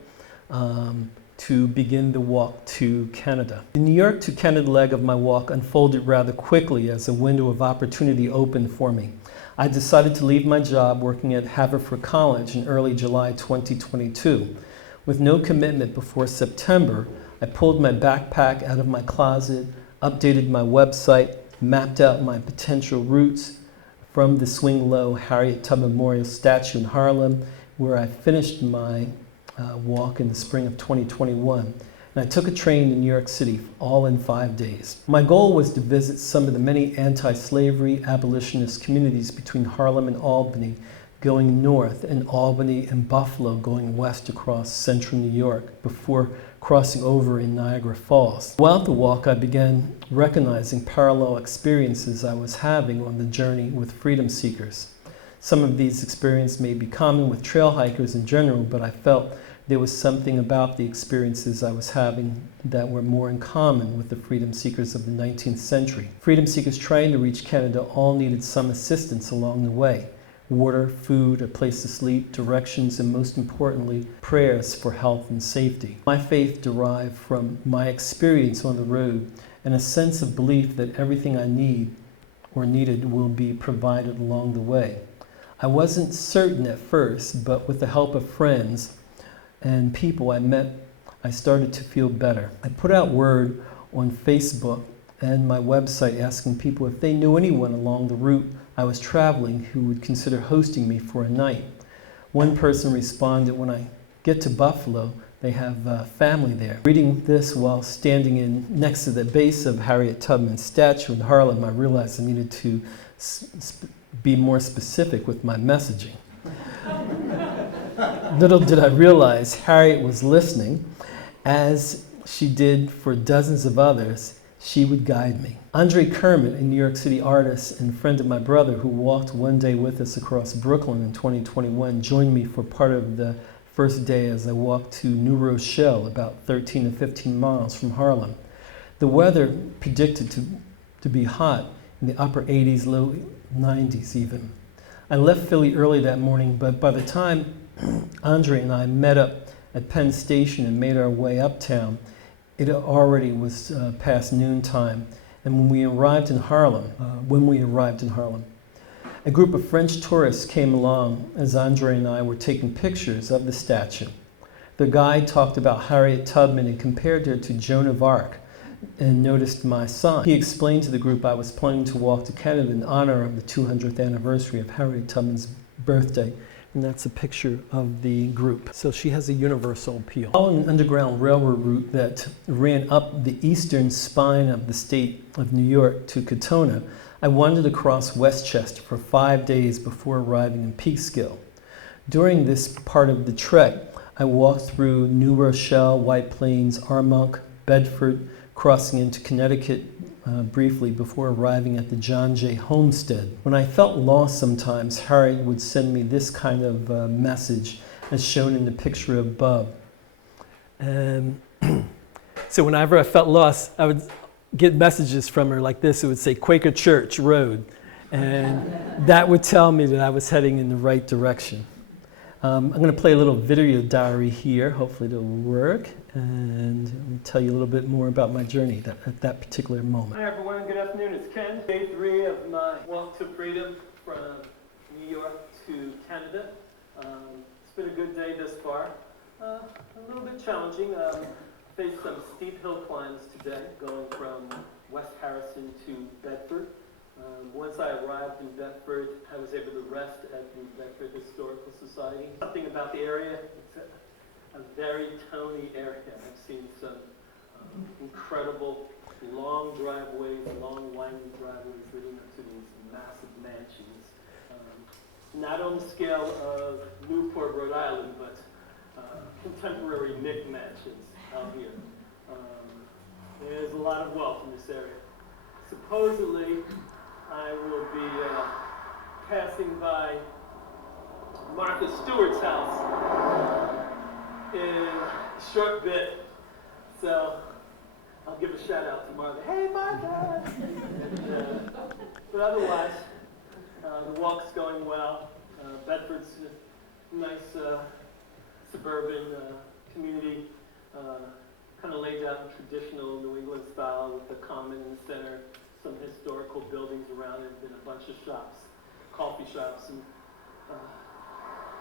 to begin the walk to Canada. The New York to Canada leg of my walk unfolded rather quickly as a window of opportunity opened for me. I decided to leave my job working at Haverford College in early July 2022. With no commitment before September, I pulled my backpack out of my closet, updated my website, mapped out my potential routes from the Swing Low Harriet Tubman Memorial statue in Harlem, where I finished my walk in the spring of 2021. And I took a train to New York City, all in 5 days. My goal was to visit some of the many anti-slavery abolitionist communities between Harlem and Albany, going north, and Albany and Buffalo going west across central New York, before crossing over in Niagara Falls. Throughout the walk, I began recognizing parallel experiences I was having on the journey with freedom seekers. Some of these experiences may be common with trail hikers in general, but I felt there was something about the experiences I was having that were more in common with the freedom seekers of the 19th century. Freedom seekers trying to reach Canada all needed some assistance along the way: water, food, a place to sleep, directions, and most importantly, prayers for health and safety. My faith derived from my experience on the road and a sense of belief that everything I needed will be provided along the way. I wasn't certain at first, but with the help of friends and people I met, I started to feel better. I put out word on Facebook and my website asking people if they knew anyone along the route I was traveling who would consider hosting me for a night. One person responded, "When I get to Buffalo, they have family there." Reading this while standing next to the base of Harriet Tubman's statue in Harlem, I realized I needed to be more specific with my messaging. Little did I realize Harriet was listening. As she did for dozens of others, she would guide me. Andre Kermit, a New York City artist and friend of my brother who walked one day with us across Brooklyn in 2021, joined me for part of the first day as I walked to New Rochelle, about 13 to 15 miles from Harlem. The weather predicted to be hot, in the upper 80s, low 90s even. I left Philly early that morning, but by the time Andre and I met up at Penn Station and made our way uptown, it already was past noontime. And when we arrived in Harlem, a group of French tourists came along as Andre and I were taking pictures of the statue. The guide talked about Harriet Tubman and compared her to Joan of Arc and noticed my sign. He explained to the group I was planning to walk to Canada in honor of the 200th anniversary of Harriet Tubman's birthday. And that's a picture of the group. So she has a universal appeal. Following an underground railroad route that ran up the eastern spine of the state of New York to Katona, I wandered across Westchester for 5 days before arriving in Peekskill. During this part of the trek, I walked through New Rochelle, White Plains, Armonk, Bedford, crossing into Connecticut briefly before arriving at the John Jay Homestead. When I felt lost sometimes, Harriet would send me this kind of message as shown in the picture above. And so whenever I felt lost, I would get messages from her like this. It would say Quaker Church Road, and that would tell me that I was heading in the right direction. I'm going to play a little video diary here. Hopefully it'll work, and I'll tell you a little bit more about my journey at that particular moment. Hi everyone, good afternoon. It's Ken. Day 3 of my walk to freedom from New York to Canada. It's been a good day thus far. A little bit challenging. Faced some steep hill climbs today, going from West Harrison to Bedford. Once I arrived in Bedford, I was able to rest at the Bedford Historical Society. Something about the area, it's a very tony area. I've seen some incredible long driveways, long winding driveways leading up to these massive mansions. Not on the scale of Newport, Rhode Island, but contemporary Nick mansions out here. There's a lot of wealth in this area. Supposedly, I will be passing by Martha Stewart's house in a short bit, so I'll give a shout out to Martha. Hey, Martha! But otherwise, the walk's going well. Bedford's a nice suburban community, kind of laid out in traditional New England style with the common in the center. Some historical buildings around it, and a bunch of shops, coffee shops and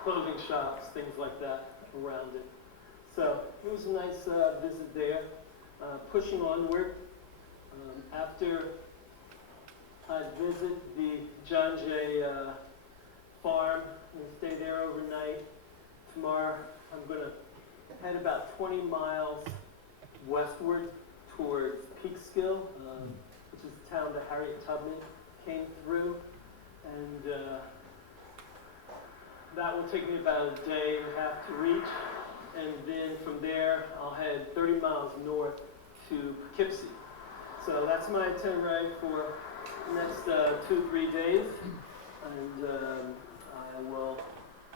clothing shops, things like that around it. So it was a nice visit there. Pushing onward, after I visit the John Jay farm and stay there overnight, tomorrow I'm going to head about 20 miles westward towards Peekskill, which is the town that Harriet Tubman came through, and that will take me about a day and a half to reach, and then from there I'll head 30 miles north to Poughkeepsie. So that's my itinerary for the next 2-3 days, and I will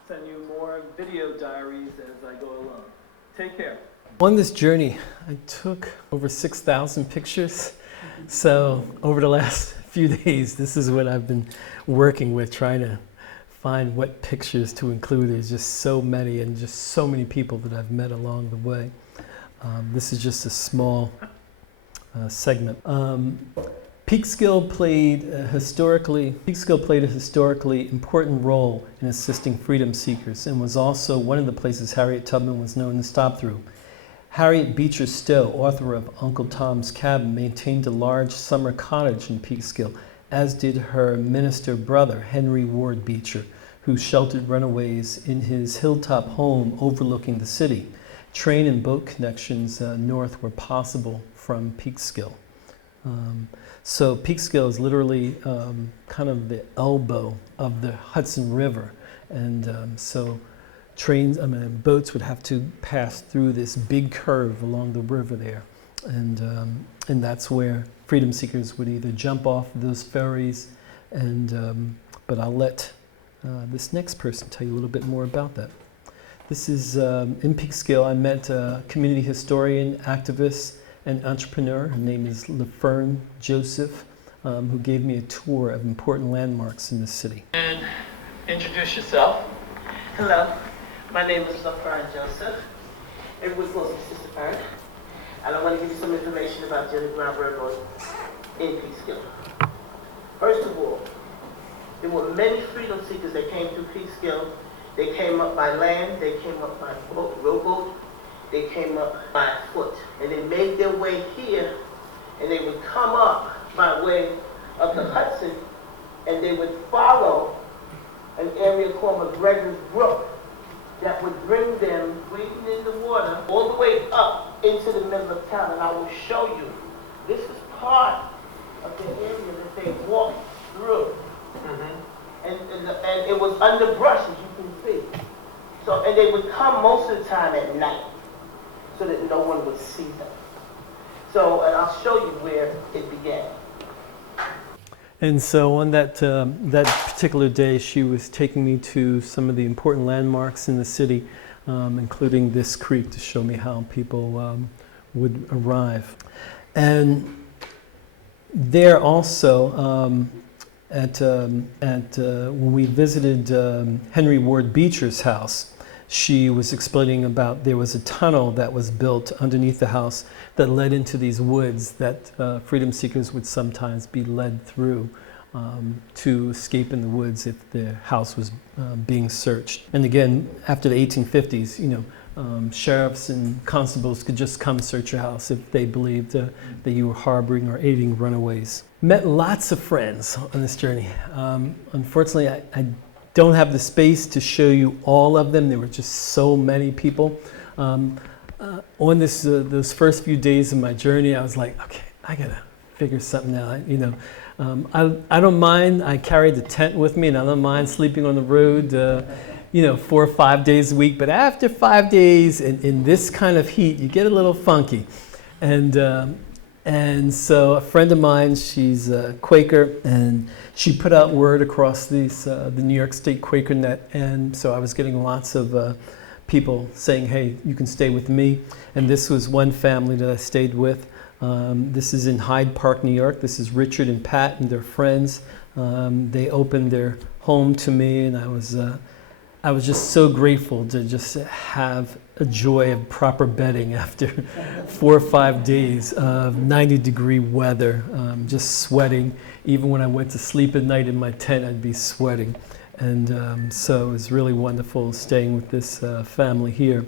send you more video diaries as I go along. Take care. On this journey, I took over 6,000 pictures. So over the last few days, this is what I've been working with, trying to find what pictures to include. There's just so many and just so many people that I've met along the way. This is just a small segment. Peekskill played a historically important role in assisting freedom seekers and was also one of the places Harriet Tubman was known to stop through. Harriet Beecher Stowe, author of Uncle Tom's Cabin, maintained a large summer cottage in Peekskill, as did her minister brother, Henry Ward Beecher, who sheltered runaways in his hilltop home overlooking the city. Train and boat connections north were possible from Peekskill. So Peekskill is literally kind of the elbow of the Hudson River, and so boats would have to pass through this big curve along the river there, and that's where freedom seekers would either jump off those ferries, but I'll let this next person tell you a little bit more about that. This is in Peekskill. I met a community historian, activist, and entrepreneur. Her name is LaFern Joseph. who gave me a tour of important landmarks in the city. And introduce yourself. Hello, my name is Ken Johnston. Everyone calls me Sister Fern. And I want to give you some information about the Underground Railroad in Peekskill. First of all, there were many freedom seekers that came through Peekskill. They came up by land, they came up by rowboat, they came up by foot. And they made their way here, and they would come up by way of the Hudson, and they would follow an area called McGregor's Brook that would bring them wading in the water all the way up into the middle of town. And I will show you. This is part of the area that they walked through. And it was underbrush, as you can see. So, and they would come most of the time at night so that no one would see them. So, and I'll show you where it began. And so on that particular day, she was taking me to some of the important landmarks in the city, including this creek, to show me how people would arrive. And there also, when we visited Henry Ward Beecher's house, she was explaining about there was a tunnel that was built underneath the house that led into these woods that freedom seekers would sometimes be led through to escape in the woods if the house was being searched. And again, after the 1850s, you know, sheriffs and constables could just come search your house if they believed that you were harboring or aiding runaways. Met lots of friends on this journey. Unfortunately, I don't have the space to show you all of them. There were just so many people. On those first few days of my journey, I was like, okay, I gotta figure something out. You know, I don't mind. I carried the tent with me, and I don't mind sleeping on the road. You know, 4 or 5 days a week. But after 5 days in this kind of heat, you get a little funky. And so a friend of mine, she's a Quaker, and she put out word across the New York State Quaker Net, and so I was getting lots of people saying, hey, you can stay with me. And this was one family that I stayed with. This is in Hyde Park, New York. This is Richard and Pat and their friends. They opened their home to me, and I was just so grateful to just have a joy of proper bedding after 4 or 5 days of 90-degree weather, just sweating. Even when I went to sleep at night in my tent, I'd be sweating. And so it was really wonderful staying with this family here.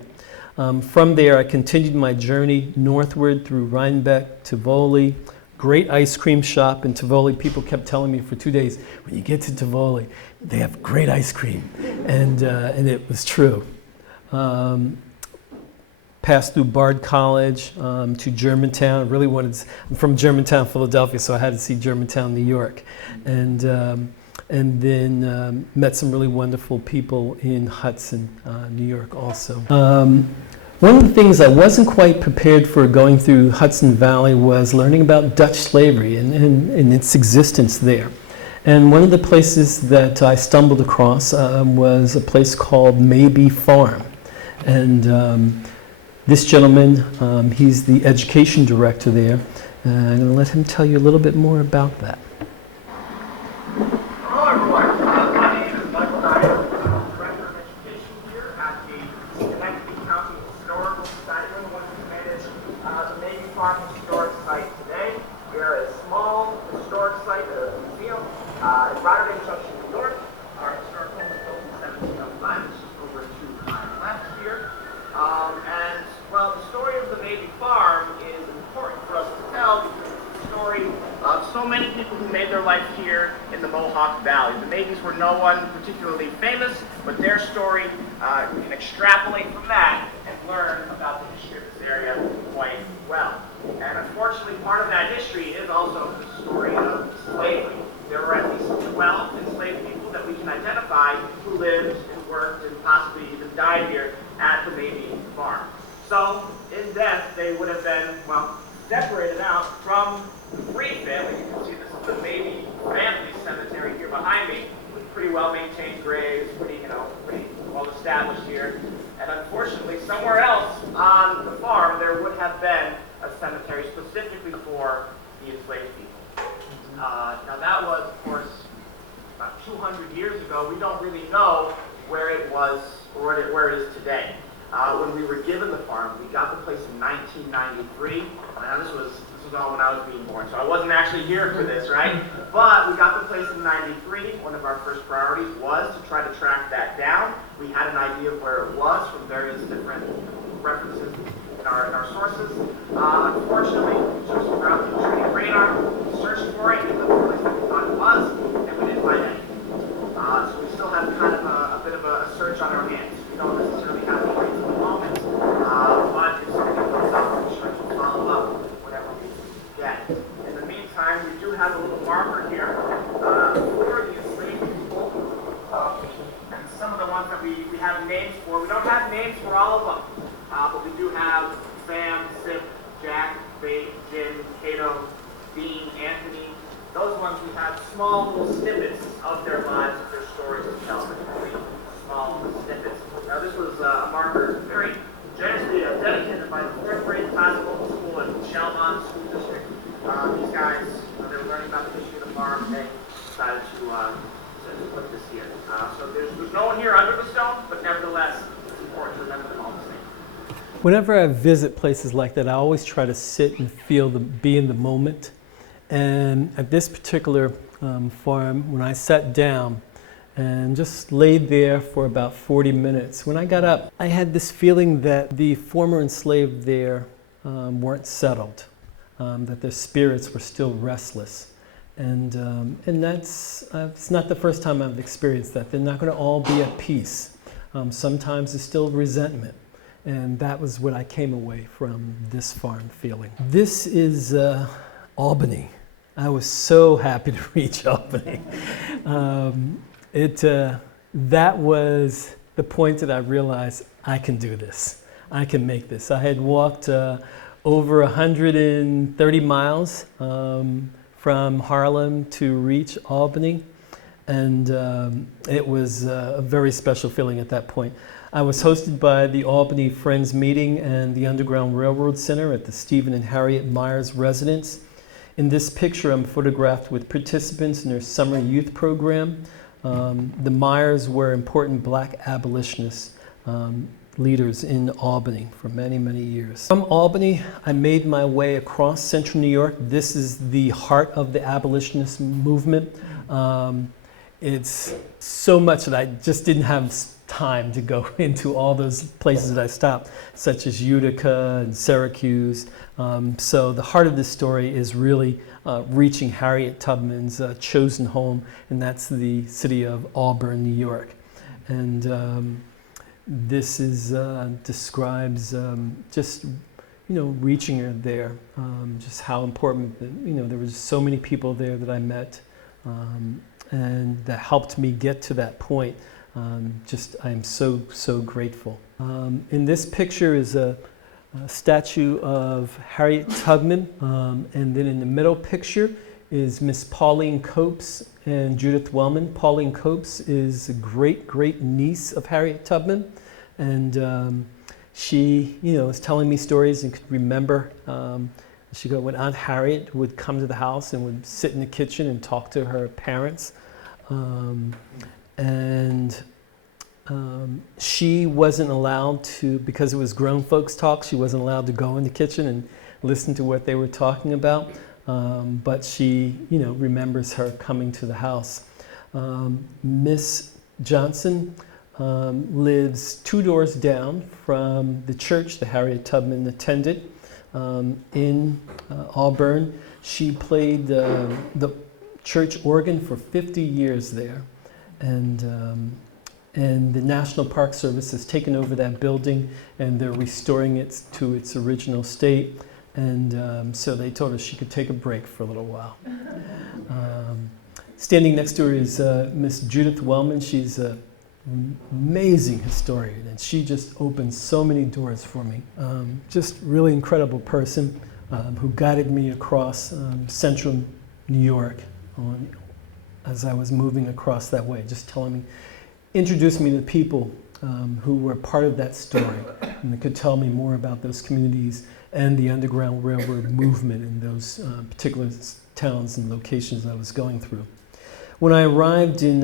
From there, I continued my journey northward through Rhinebeck, Tivoli. Great ice cream shop in Tivoli. People kept telling me for 2 days, when you get to Tivoli, they have great ice cream. And it was true. Passed through Bard College to Germantown. I'm from Germantown, Philadelphia, so I had to see Germantown, New York. And then met some really wonderful people in Hudson, New York also. One of the things I wasn't quite prepared for going through Hudson Valley was learning about Dutch slavery and its existence there. And one of the places that I stumbled across was a place called Maybe Farm. And this gentleman, he's the education director there. And I'm going to let him tell you a little bit more about that. Hello everyone, my name is Michael Dyer. I'm Director of Education here at the Connecticut County Historical Society. We're the ones who manage the Maybe Farm Historic Site today. We are a small historic site, a museum in Rotterdam Junction, New York. Our historic home was built in 1705, which is over 2 times last year. And well, the story of the Maybe Farm is important for us to tell because it's a story of so many people who made their life here in the Mohawk Valley. The Maybes were no one particularly famous, but their story, we can extrapolate from that and learn about the history of this area quite well. And unfortunately, part of that history is also the story of slavery. There were at least 12 enslaved people that we can identify who lived and worked and possibly even died here at the Maybe Farm. So, in death, they would have been, well, separated out from the Free family. You can see this is the Maybe family cemetery here behind me, with pretty well-maintained graves, pretty well established here. And unfortunately, somewhere else on the farm, there would have been a cemetery specifically for the enslaved people. Now that was, of course, about 200 years ago. We don't really know where it was or where it is today. When we were given the farm, we got the place in 1993. Now this was all when I was being born, so I wasn't actually here for this, right? But we got the place in 93. One of our first priorities was to try to track that down. We had an idea of where it was from various different references in our sources. Unfortunately, we searched around the training radar, we searched for it, and it was the place that we thought it was, and we didn't find any. So we still have kind of a bit of a search on our hands. We don't necessarily have the rates at the moment, but if something comes up, we'll be sure to follow up whenever we get. In the meantime, we do have a little marker here for the enslaved people. And some of the ones that we have names for. We don't have names for all of them, but we do have Sam, Sip, Jack, Bate, Jim, Cato, Dean, Anthony. Those ones we have small little snippets of their lives, of their stories to tell, but only small snippets. Now this was a marker very generously dedicated by the 4th grade class of local school in Shelmont School District. These guys, they were learning about the history of the farm, and they decided to put this here. So there's no one here under the stone, but nevertheless, it's important to remember them all the same. Whenever I visit places like that, I always try to sit and be in the moment. And at this particular farm, when I sat down and just laid there for about 40 minutes, when I got up, I had this feeling that the former enslaved there weren't settled, that their spirits were still restless. And that's, it's not the first time I've experienced that. They're not going to all be at peace. Sometimes there's still resentment. And that was what I came away from this farm feeling. This is Albany. I was so happy to reach Albany. That was the point that I realized I can do this. I can make this. I had walked over 130 miles from Harlem to reach Albany, and it was a very special feeling at that point. I was hosted by the Albany Friends Meeting and the Underground Railroad Center at the Stephen and Harriet Myers residence. In this picture, I'm photographed with participants in their summer youth program. The Myers were important black abolitionist leaders in Albany for many, many years. From Albany, I made my way across central New York. This is the heart of the abolitionist movement. It's so much that I just didn't have time to go into all those places that I stopped, such as Utica and Syracuse. So the heart of this story is really reaching Harriet Tubman's chosen home, and that's the city of Auburn, New York. And this is describes just reaching her there, just how important there were just so many people there that I met, and that helped me get to that point. I am so grateful. In this picture is a statue of Harriet Tubman, and then in the middle picture is Miss Pauline Copes and Judith Wellman. Pauline Copes is a great niece of Harriet Tubman, and she is telling me stories and could remember. When Aunt Harriet would come to the house and would sit in the kitchen and talk to her parents. She wasn't allowed to, because it was grown folks talk, she wasn't allowed to go in the kitchen and listen to what they were talking about. But she, remembers her coming to the house. Miss Johnston lives 2 doors down from the church that Harriet Tubman attended in Auburn. She played the church organ for 50 years there. And the National Park Service has taken over that building, and they're restoring it to its original state. And so they told her she could take a break for a little while. Standing next to her is Miss Judith Wellman. She's an amazing historian, and she just opened so many doors for me. Just really incredible person who guided me across central New York as I was moving across that way, just telling me, introduced me to people who were part of that story, and they could tell me more about those communities and the Underground Railroad movement in those particular towns and locations I was going through. When I arrived in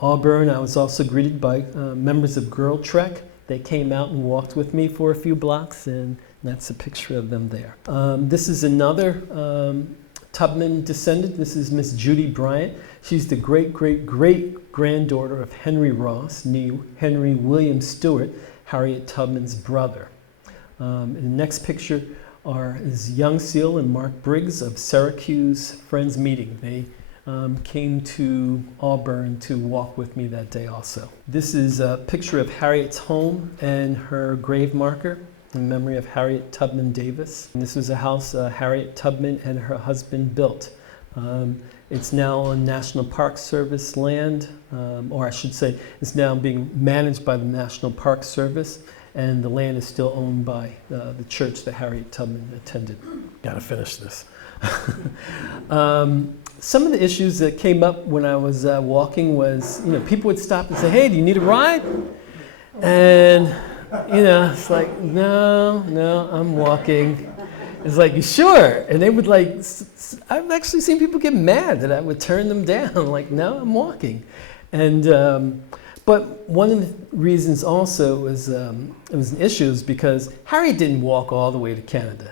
Auburn, I was also greeted by members of Girl Trek. They came out and walked with me for a few blocks, and that's a picture of them there. This is another Tubman descendant. This is Miss Judy Bryant. She's the great-great-great-granddaughter of Henry Ross, nee Henry William Stewart, Harriet Tubman's brother. In the next picture is Young Seal and Mark Briggs of Syracuse Friends Meeting. They came to Auburn to walk with me that day also. This is a picture of Harriet's home and her grave marker in memory of Harriet Tubman Davis. And this was a house Harriet Tubman and her husband built. It's now on National Park Service land, or I should say, it's now being managed by the National Park Service, and the land is still owned by the church that Harriet Tubman attended. Gotta finish this. Some of the issues that came up when I was walking was, people would stop and say, "Hey, do you need a ride?" And, it's like, no, I'm walking. It's like, "You sure?" And they would I've actually seen people get mad that I would turn them down. Like, "No, I'm walking." And, but one of the reasons also was, it was an issue is because Harriet didn't walk all the way to Canada.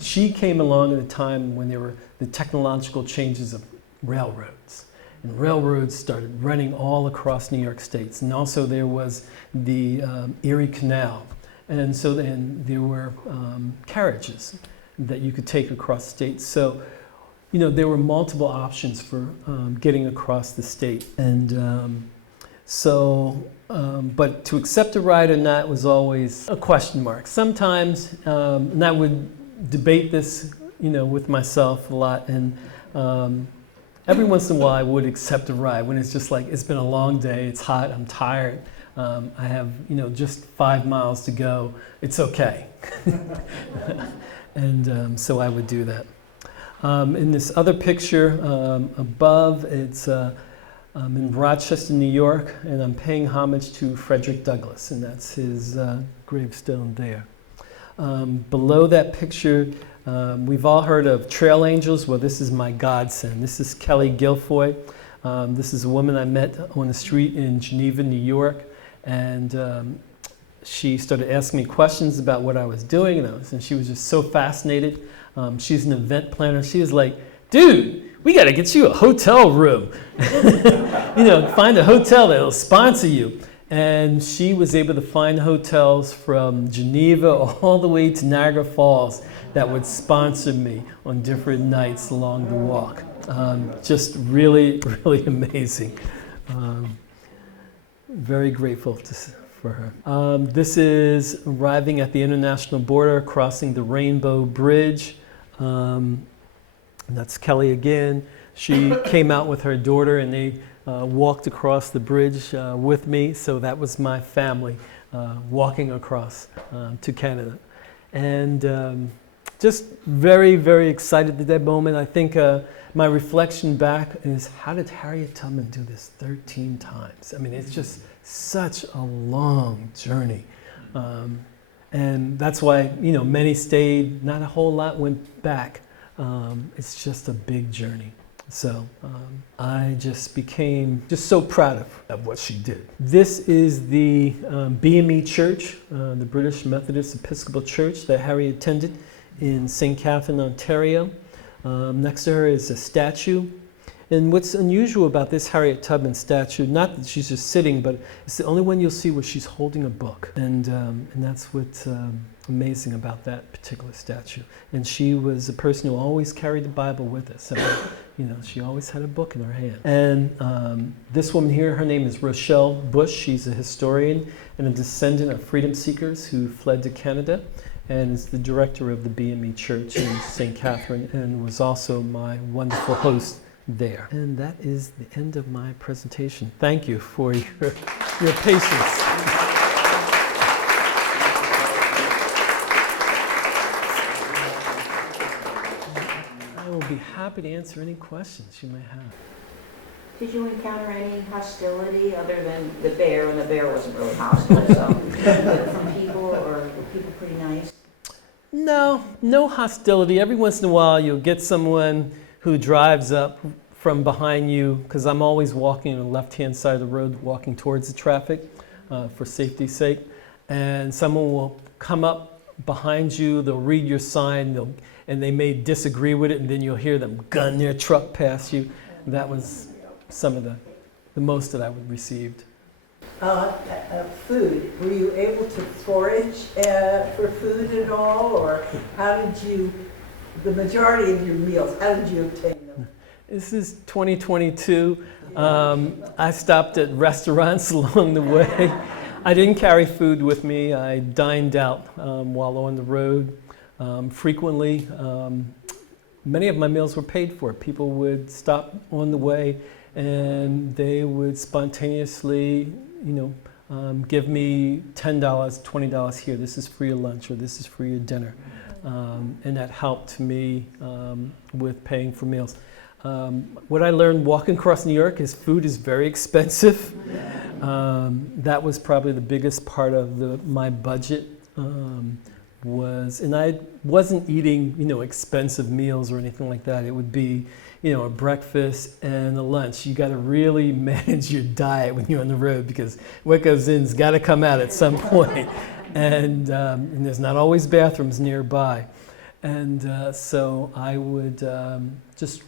She came along at a time when there were the technological changes of railroads. And railroads started running all across New York State. And also there was the Erie Canal. And so then there were carriages that you could take across states. So, there were multiple options for getting across the state. And but to accept a ride or not was always a question mark. Sometimes, and I would debate this, with myself a lot. And every once in a while I would accept a ride when it's just like, it's been a long day, it's hot, I'm tired. I have, just 5 miles to go. It's okay. And so I would do that. In this other picture above, it's I'm in Rochester, New York, and I'm paying homage to Frederick Douglass, and that's his gravestone there. Below that picture, we've all heard of trail angels. Well, this is my godsend. This is Kelly Guilfoyle. This is a woman I met on the street in Geneva, New York, and she started asking me questions about what I was doing, and she was just so fascinated. She's an event planner. She was like, "Dude, we got to get you a hotel room. Find a hotel that'll sponsor you." And she was able to find hotels from Geneva all the way to Niagara Falls that would sponsor me on different nights along the walk. Just really, really amazing. Very grateful for her. This is arriving at the international border, crossing the Rainbow Bridge. That's Kelly again. She came out with her daughter and they walked across the bridge with me. So that was my family walking across to Canada. And just very, very excited at that moment. I think my reflection back is, how did Harriet Tubman do this 13 times? I mean, it's just such a long journey. And that's why, many stayed, not a whole lot went back. It's just a big journey. So I just became just so proud of what she did. This is the BME Church, the British Methodist Episcopal Church that Harriet attended in St. Catherine, Ontario. Next to her is a statue. And what's unusual about this Harriet Tubman statue, not that she's just sitting, but it's the only one you'll see where she's holding a book. And that's what's amazing about that particular statue. And she was a person who always carried the Bible with us. So, she always had a book in her hand. And this woman here, her name is Rochelle Bush. She's a historian and a descendant of freedom seekers who fled to Canada, and is the director of the BME Church in St. Catherine, and was also my wonderful host there. And that is the end of my presentation. Thank you for your patience. I will be happy to answer any questions you may have. Did you encounter any hostility other than the bear, and the bear wasn't really hostile, so from people, or were people pretty nice? No hostility. Every once in a while you'll get someone who drives up from behind you, because I'm always walking on the left-hand side of the road, walking towards the traffic for safety's sake. And someone will come up behind you, they'll read your sign, and they may disagree with it, and then you'll hear them gun their truck past you. That was some of the most that I would received. Food. Were you able to forage for food at all, or how did you, the majority of your meals, how did you obtain them? This is 2022. I stopped at restaurants along the way. I didn't carry food with me. I dined out while on the road frequently. Many of my meals were paid for. People would stop on the way and they would spontaneously, give me $10, $20 here. This is for your lunch or this is for your dinner. And that helped me with paying for meals. What I learned walking across New York is food is very expensive. That was probably the biggest part of my budget. And I wasn't eating, expensive meals or anything like that. It would be, a breakfast and a lunch. You got to really manage your diet when you're on the road because what goes in's got to come out at some point. And there's not always bathrooms nearby. And so I would just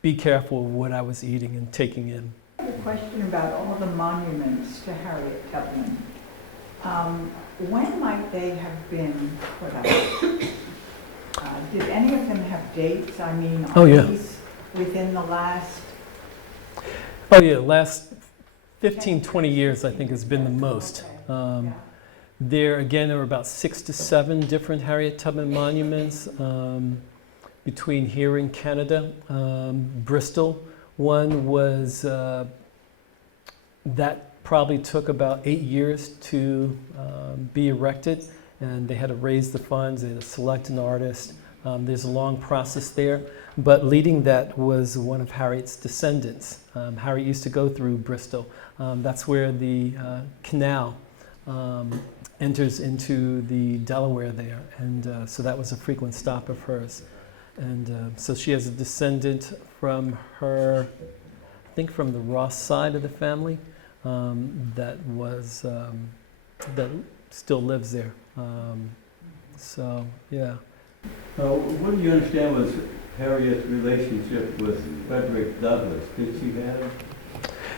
be careful of what I was eating and taking in. I have a question about all the monuments to Harriet Tubman. When might they have been put up? Did any of them have dates? I mean, are these within the last? Oh yeah, last 15, 20 years I think has been the most. There are about 6 to 7 different Harriet Tubman monuments between here in Canada. Bristol, one was, that probably took about 8 years to be erected, and they had to raise the funds, they had to select an artist. There's a long process there, but leading that was one of Harriet's descendants. Harriet used to go through Bristol. That's where the canal enters into the Delaware there, and so that was a frequent stop of hers. And so she has a descendant from her, I think from the Ross side of the family, that still lives there. So, yeah. What do you understand was Harriet's relationship with Frederick Douglass? Did she have?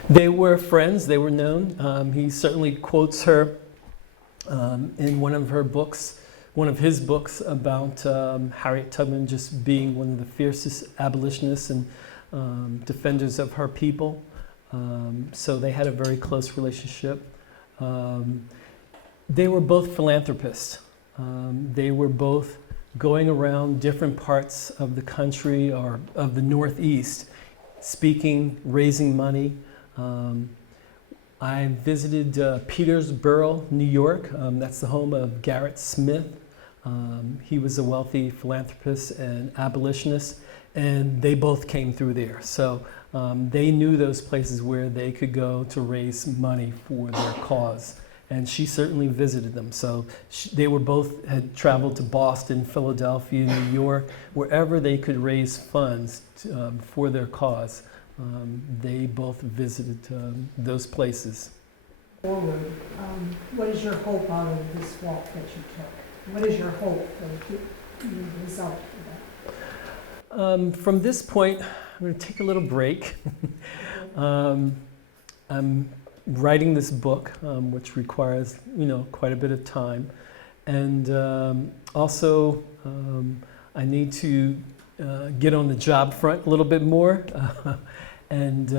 They were friends, they were known. He certainly quotes her in one of his books about Harriet Tubman just being one of the fiercest abolitionists and defenders of her people. So they had a very close relationship. They were both philanthropists. They were both going around different parts of the country or of the Northeast, speaking, raising money. I visited Petersboro, New York. That's the home of Garrett Smith. He was a wealthy philanthropist and abolitionist, and they both came through there. So they knew those places where they could go to raise money for their cause. And she certainly visited them. So they were both had traveled to Boston, Philadelphia, New York, wherever they could raise funds for their cause. They both visited those places. Forward, what is your hope out of this walk that you took? What is your hope for the result of that? From this point, I'm going to take a little break. I'm writing this book, which requires, quite a bit of time. And also, I need to get on the job front a little bit more. And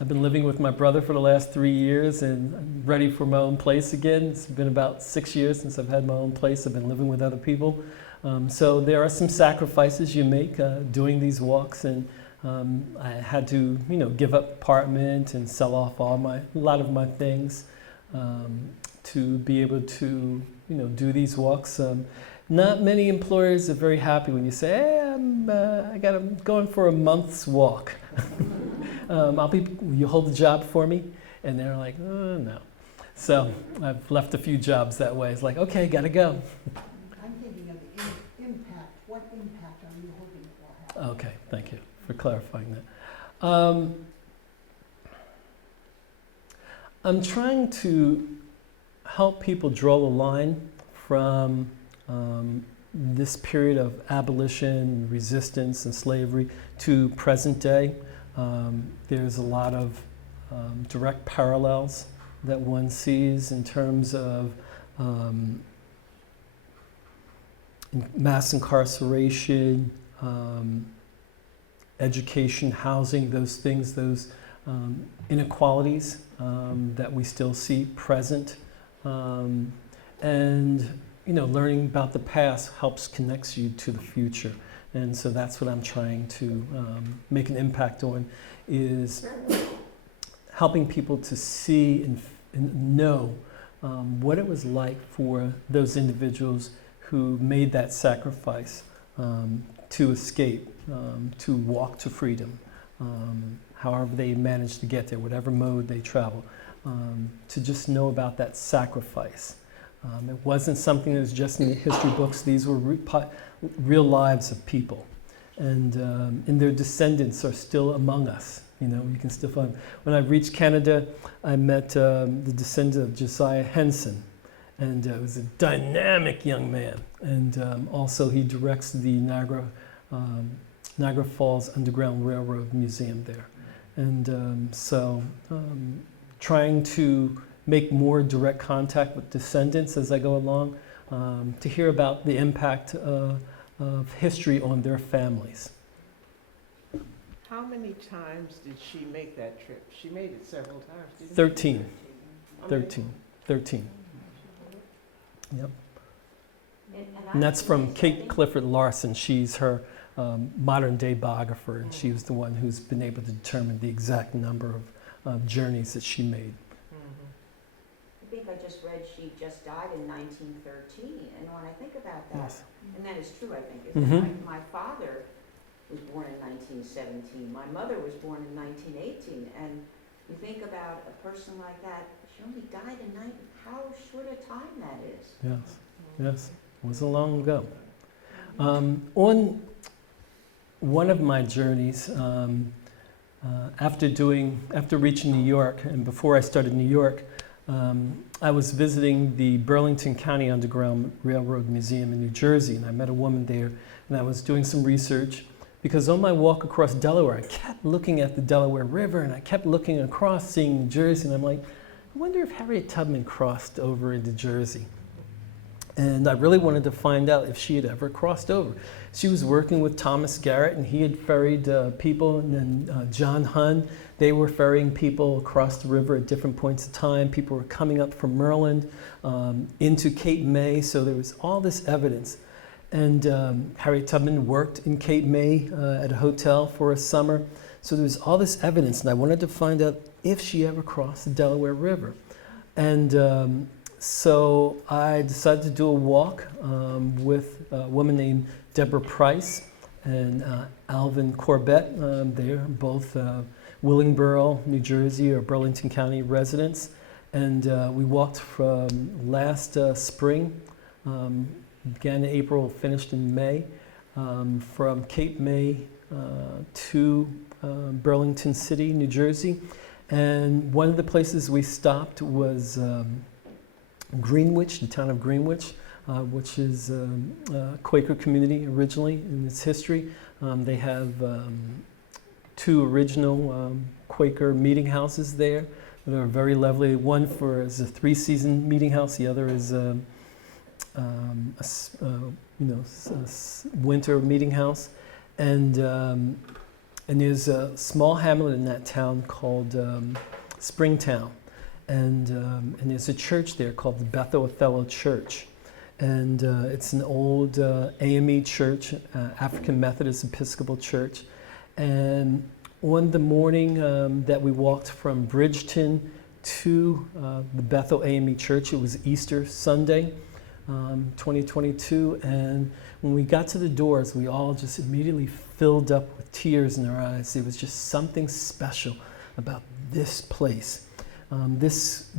I've been living with my brother for the last 3 years, and I'm ready for my own place again. It's been about 6 years since I've had my own place. I've been living with other people. So there are some sacrifices you make doing these walks, and I had to, give up apartment and sell off a lot of my things to be able to, do these walks. Not many employers are very happy when you say, "Hey, I'm going for a month's walk. You hold the job for me?" And they're like, "Oh, no." So I've left a few jobs that way. It's like, okay, gotta go. I'm thinking of the impact. What impact are you hoping for? Okay, thank you. for clarifying that. I'm trying to help people draw the line from this period of abolition, resistance, and slavery to present day. There's a lot of direct parallels that one sees in terms of mass incarceration, education, housing, those things, those inequalities that we still see present. And learning about the past helps connects you to the future. And so that's what I'm trying to make an impact on, is helping people to see and know what it was like for those individuals who made that sacrifice to escape, to walk to freedom, however they managed to get there, whatever mode they travel, to just know about that sacrifice. It wasn't something that was just in the history books. These were real lives of people. And their descendants are still among us. You can still find. When I reached Canada, I met the descendant of Josiah Henson. And it was a dynamic young man. And also he directs the Niagara Falls Underground Railroad Museum there. And trying to make more direct contact with descendants as I go along, to hear about the impact of history on their families. How many times did she make that trip? She made it several times, didn't she? 13. How many? 13. Yep. And And that's from Kate Clifford Larson. She's her modern day biographer, and she was the one who's been able to determine the exact number of journeys that she made. I think I just read she just died in 1913, and when I think about that, Yes. and that is true, I think, is that Mhm. my father was born in 1917, my mother was born in 1918, and you think about a person like that, she only died in how short a time that is. Yes, yes, it wasn't long ago. On one of my journeys, after reaching New York, and before I started New York, I was visiting the Burlington County Underground Railroad Museum in New Jersey, and I met a woman there, and I was doing some research, because on my walk across Delaware, I kept looking at the Delaware River, and I kept looking across, seeing New Jersey, and I'm like, I wonder if Harriet Tubman crossed over into Jersey. And I really wanted to find out if she had ever crossed over. She was working with Thomas Garrett, and he had ferried people, and then John Hunn, they were ferrying people across the river at different points of time. People were coming up from Maryland into Cape May, so there was all this evidence. And Harriet Tubman worked in Cape May at a hotel for a summer, so there was all this evidence, and I wanted to find out if she ever crossed the Delaware River. And so I decided to do a walk with a woman named Deborah Price and Alvin Corbett. They're both Willingboro, New Jersey, or Burlington County residents. And we walked from last spring, began in April, finished in May, from Cape May to Burlington City, New Jersey. And one of the places we stopped was Greenwich, the town of Greenwich, which is a Quaker community originally in its history. They have two original Quaker meeting houses there that are very lovely. One is a 3-season meeting house. The other is a winter meeting house. And there's a small hamlet in that town called Springtown. And there's a church there called the Bethel Othello Church. And it's an old AME church, African Methodist Episcopal Church. And on the morning that we walked from Bridgeton to the Bethel AME Church, it was Easter Sunday, 2022. And when we got to the doors, we all just immediately filled up with tears in our eyes. There was just something special about this place. This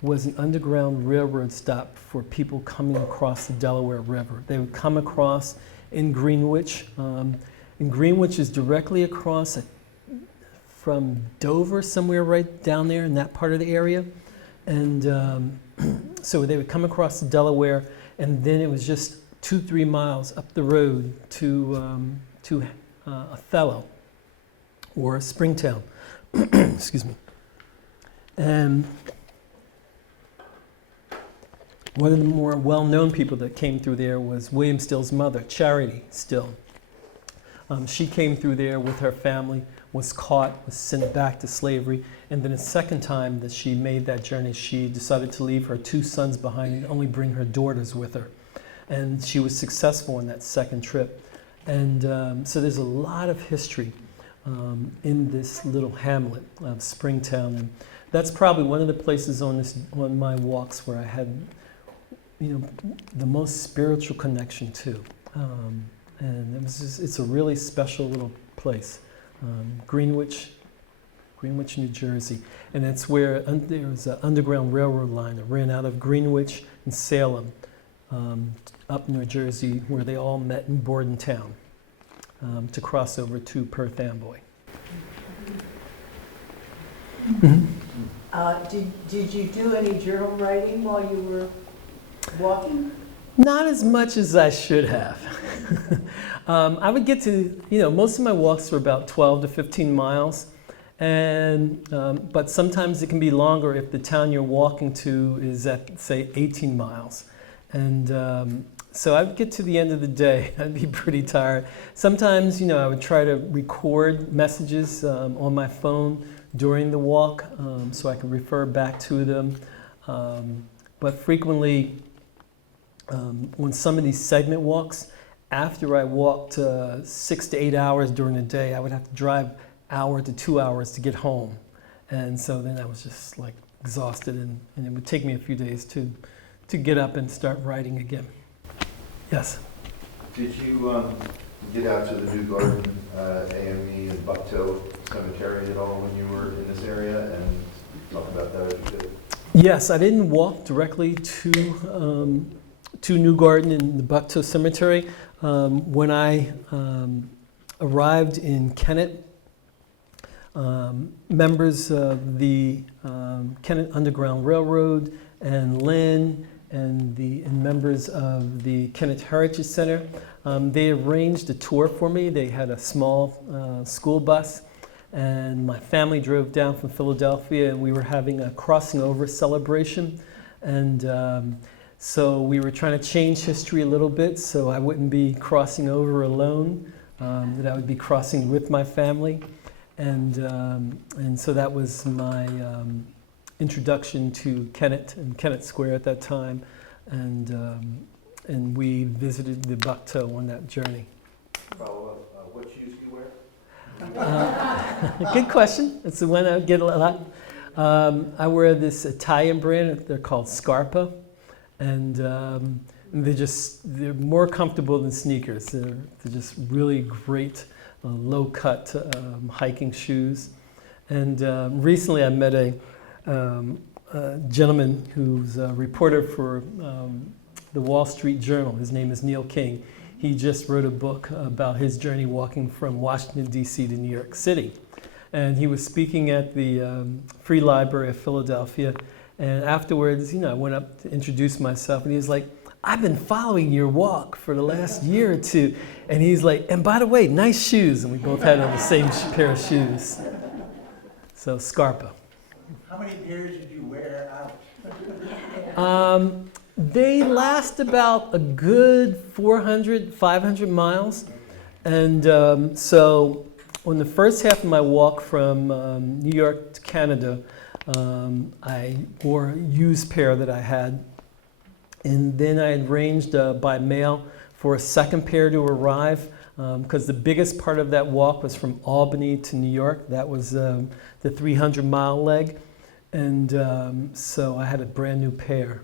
was an underground railroad stop for people coming across the Delaware River. They would come across in Greenwich, And Greenwich is directly across from Dover, somewhere right down there in that part of the area. And so they would come across the Delaware, and then it was just 2-3 miles up the road to Othello or Springtown. Excuse me. And one of the more well-known people that came through there was William Still's mother, Charity Still. She came through there with her family, was caught, was sent back to slavery, and then a second time that she made that journey, she decided to leave her 2 sons behind and only bring her daughters with her. And she was successful in that second trip. And so there's a lot of history in this little hamlet of Springtown. And that's probably one of the places on my walks where I had, the most spiritual connection to. And it's a really special little place. Greenwich, New Jersey. And it's where there was an Underground Railroad line that ran out of Greenwich and Salem up New Jersey, where they all met in Bordentown to cross over to Perth Amboy. Did you do any journal writing while you were walking? Not as much as I should have. I would get to, most of my walks were about 12 to 15 miles. And, but sometimes it can be longer if the town you're walking to is at, say, 18 miles. And so I would get to the end of the day, I'd be pretty tired. Sometimes, I would try to record messages on my phone during the walk so I could refer back to them. But frequently, on some of these segment walks, after I walked 6 to 8 hours during the day, I would have to drive hour to 2 hours to get home. And so then I was just like exhausted, and it would take me a few days to get up and start writing again. Yes? Did you get out to the New Garden, AME, and Bucktoe Cemetery at all when you were in this area, and talk about that if you could? Yes, I didn't walk directly to New Garden and the Bucktoe Cemetery. When I arrived in Kennett, members of the Kennett Underground Railroad and Lynn and members of the Kennett Heritage Center, they arranged a tour for me. They had a small school bus, and my family drove down from Philadelphia, and we were having a crossing over celebration. And so we were trying to change history a little bit so I wouldn't be crossing over alone, that I would be crossing with my family. And so that was my introduction to Kennett and Kennett Square at that time. And we visited the Bucktoe on that journey. Follow up, what shoes do you wear? Good question. It's the one I get a lot. I wear this Italian brand. They're called Scarpa. And they're more comfortable than sneakers. They're just really great low-cut hiking shoes. And recently I met a gentleman who's a reporter for the Wall Street Journal. His name is Neil King. He just wrote a book about his journey walking from Washington, D.C. to New York City. And he was speaking at the Free Library of Philadelphia. And afterwards, I went up to introduce myself, and he was like, I've been following your walk for the last year or two. And he's like, and by the way, nice shoes. And we both had on the same pair of shoes. So Scarpa. How many pairs did you wear out? They last about a good 400, 500 miles. And so on the first half of my walk from New York to Canada, I wore a used pair that I had. And then I had arranged by mail for a second pair to arrive, because the biggest part of that walk was from Albany to New York. That was the 300-mile leg. And so I had a brand new pair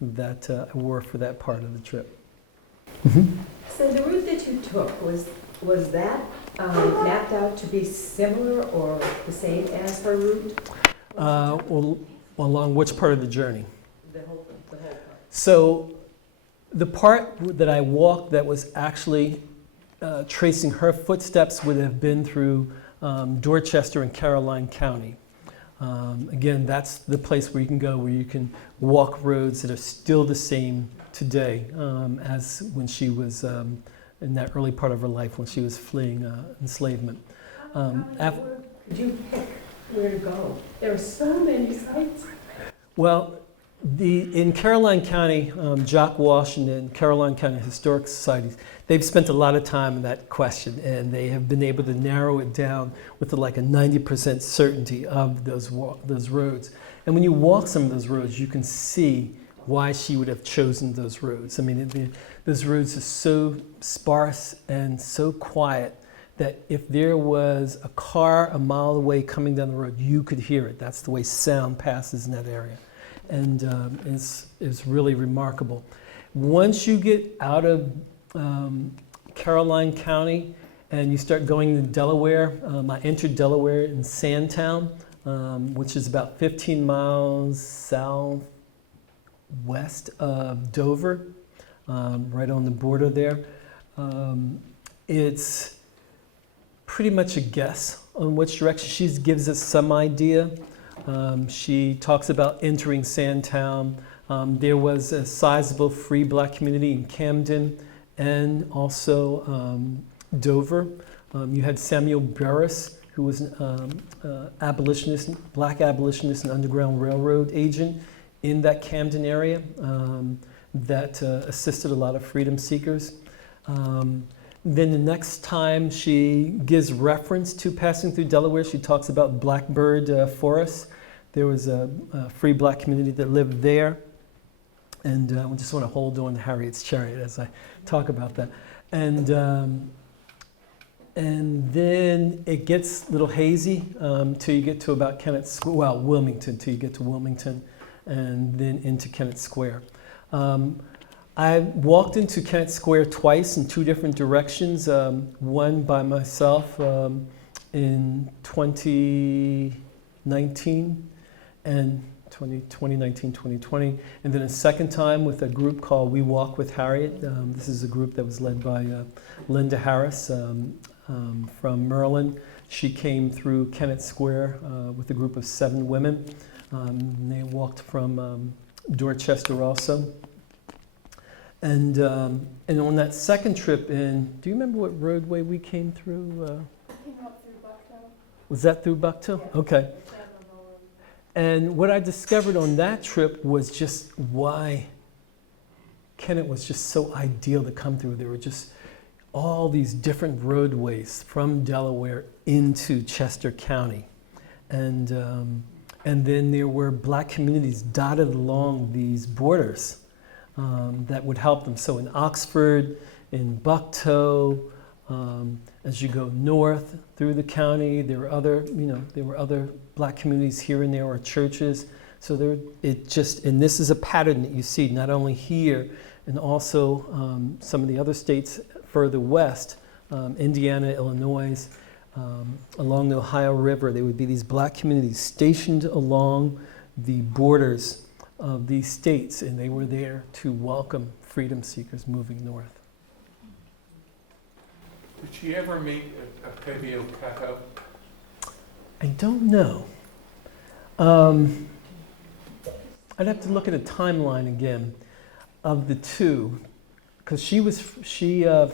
that I wore for that part of the trip. So the route that you took, was that mapped out to be similar or the same as her route? Well, along which part of the journey? The whole part. So the part that I walked that was actually tracing her footsteps would have been through Dorchester and Caroline County. Again, that's the place where you can go, where you can walk roads that are still the same today as when she was in that early part of her life when she was fleeing enslavement. Did you pick where to go? There are so many sites. Well, in Caroline County, Jock Washington, Caroline County Historic Societies, they've spent a lot of time on that question, and they have been able to narrow it down with like a 90% certainty of those roads. And when you walk some of those roads, you can see why she would have chosen those roads. I mean, those roads are so sparse and so quiet that if there was a car a mile away coming down the road, you could hear it. That's the way sound passes in that area. And is really remarkable. Once you get out of Caroline County and you start going to Delaware, I entered Delaware in Sandtown, which is about 15 miles southwest of Dover, right on the border there. It's pretty much a guess on which direction. She gives us some idea. She talks about entering Sandtown. There was a sizable free black community in Camden and also Dover. You had Samuel Burris, who was an abolitionist, black abolitionist and Underground Railroad agent in that Camden area that assisted a lot of freedom seekers. Then the next time she gives reference to passing through Delaware, she talks about Blackbird Forest. There was a free black community that lived there. And I just want to hold on to Harriet's chariot as I talk about that. And then it gets a little hazy till you get to about Kennett Square, well, Wilmington, till you get to Wilmington, and then into Kennett Square. I walked into Kennett Square twice in two different directions, one by myself in 2019 and 2019, 2020, and then a second time with a group called We Walk with Harriet. This is a group that was led by Linda Harris from Maryland. She came through Kennett Square with a group of 7 women. They walked from Dorchester also. And on that second trip in, do you remember what roadway we came through? Came up through Bucktown. Was that through Bucktown? Okay. And what I discovered on that trip was just why Kennett was just so ideal to come through. There were just all these different roadways from Delaware into Chester County. And then there were black communities dotted along these borders that would help them. So in Oxford, in Bucktown, as you go north through the county, there were other black communities here and there, or churches. So and this is a pattern that you see not only here and also some of the other states further west, Indiana, Illinois, along the Ohio River. There would be these black communities stationed along the borders of these states, and they were there to welcome freedom seekers moving north. Did she ever meet Octavio Cato? I don't know. I'd have to look at a timeline again of the two, because she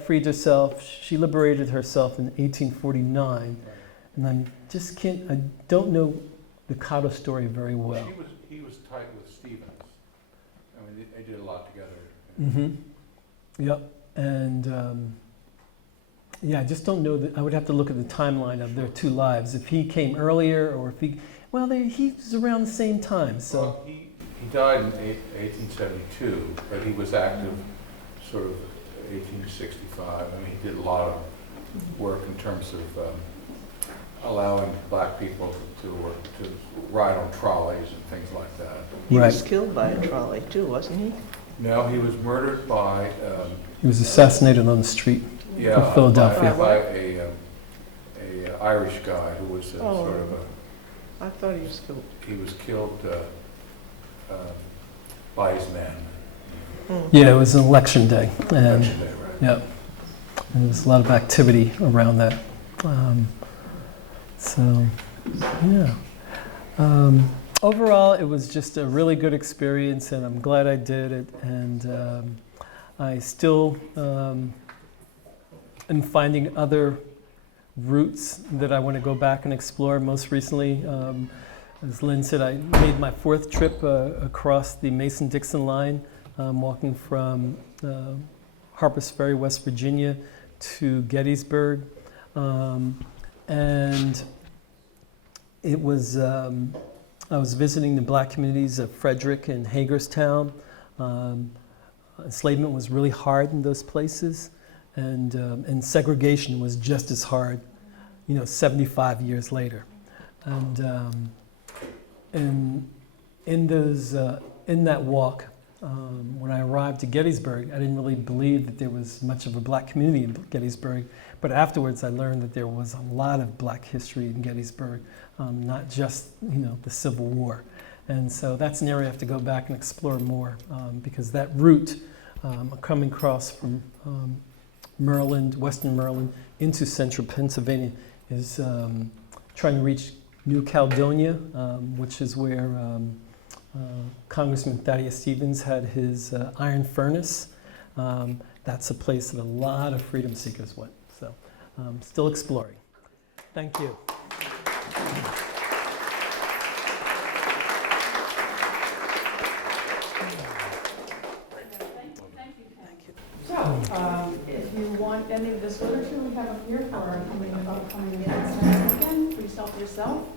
freed herself. She liberated herself in 1849, and I don't know the Cato story very well. He was tight with Stevens. I mean, they did a lot together. Mm-hmm. Yep. And I just don't know that. I would have to look at the timeline of their two lives. If he came earlier, or if he was around the same time. So well, he died in 1872, but he was active sort of 1865. I mean, he did a lot of work in terms of allowing black people to ride on trolleys and things like that. He was killed by a trolley too, wasn't he? No, he was murdered by... he was assassinated on the street of Philadelphia. By a Irish guy who was sort of a... I thought he was killed. He was killed by his men. Yeah, it was an election day. Election day, right. Yeah. and there was a lot of activity around that. So, yeah. Overall, it was just a really good experience, and I'm glad I did it. And I still am finding other routes that I want to go back and explore. Most recently, as Lynn said, I made my 4th trip across the Mason-Dixon line, walking from Harpers Ferry, West Virginia, to Gettysburg. And it was, I was visiting the black communities of Frederick and Hagerstown. Enslavement was really hard in those places, and segregation was just as hard, 75 years later. And in that walk, when I arrived at Gettysburg, I didn't really believe that there was much of a black community in Gettysburg, but afterwards I learned that there was a lot of black history in Gettysburg, not just the Civil War. And so that's an area I have to go back and explore more, because that route, coming across from Maryland, Western Maryland, into central Pennsylvania, is trying to reach New Caledonia, which is where Congressman Thaddeus Stevens had his iron furnace. That's a place that a lot of freedom seekers went. So still exploring. Thank you. So, if you want any of this literature, we have up here for our upcoming events. Again, please help yourself.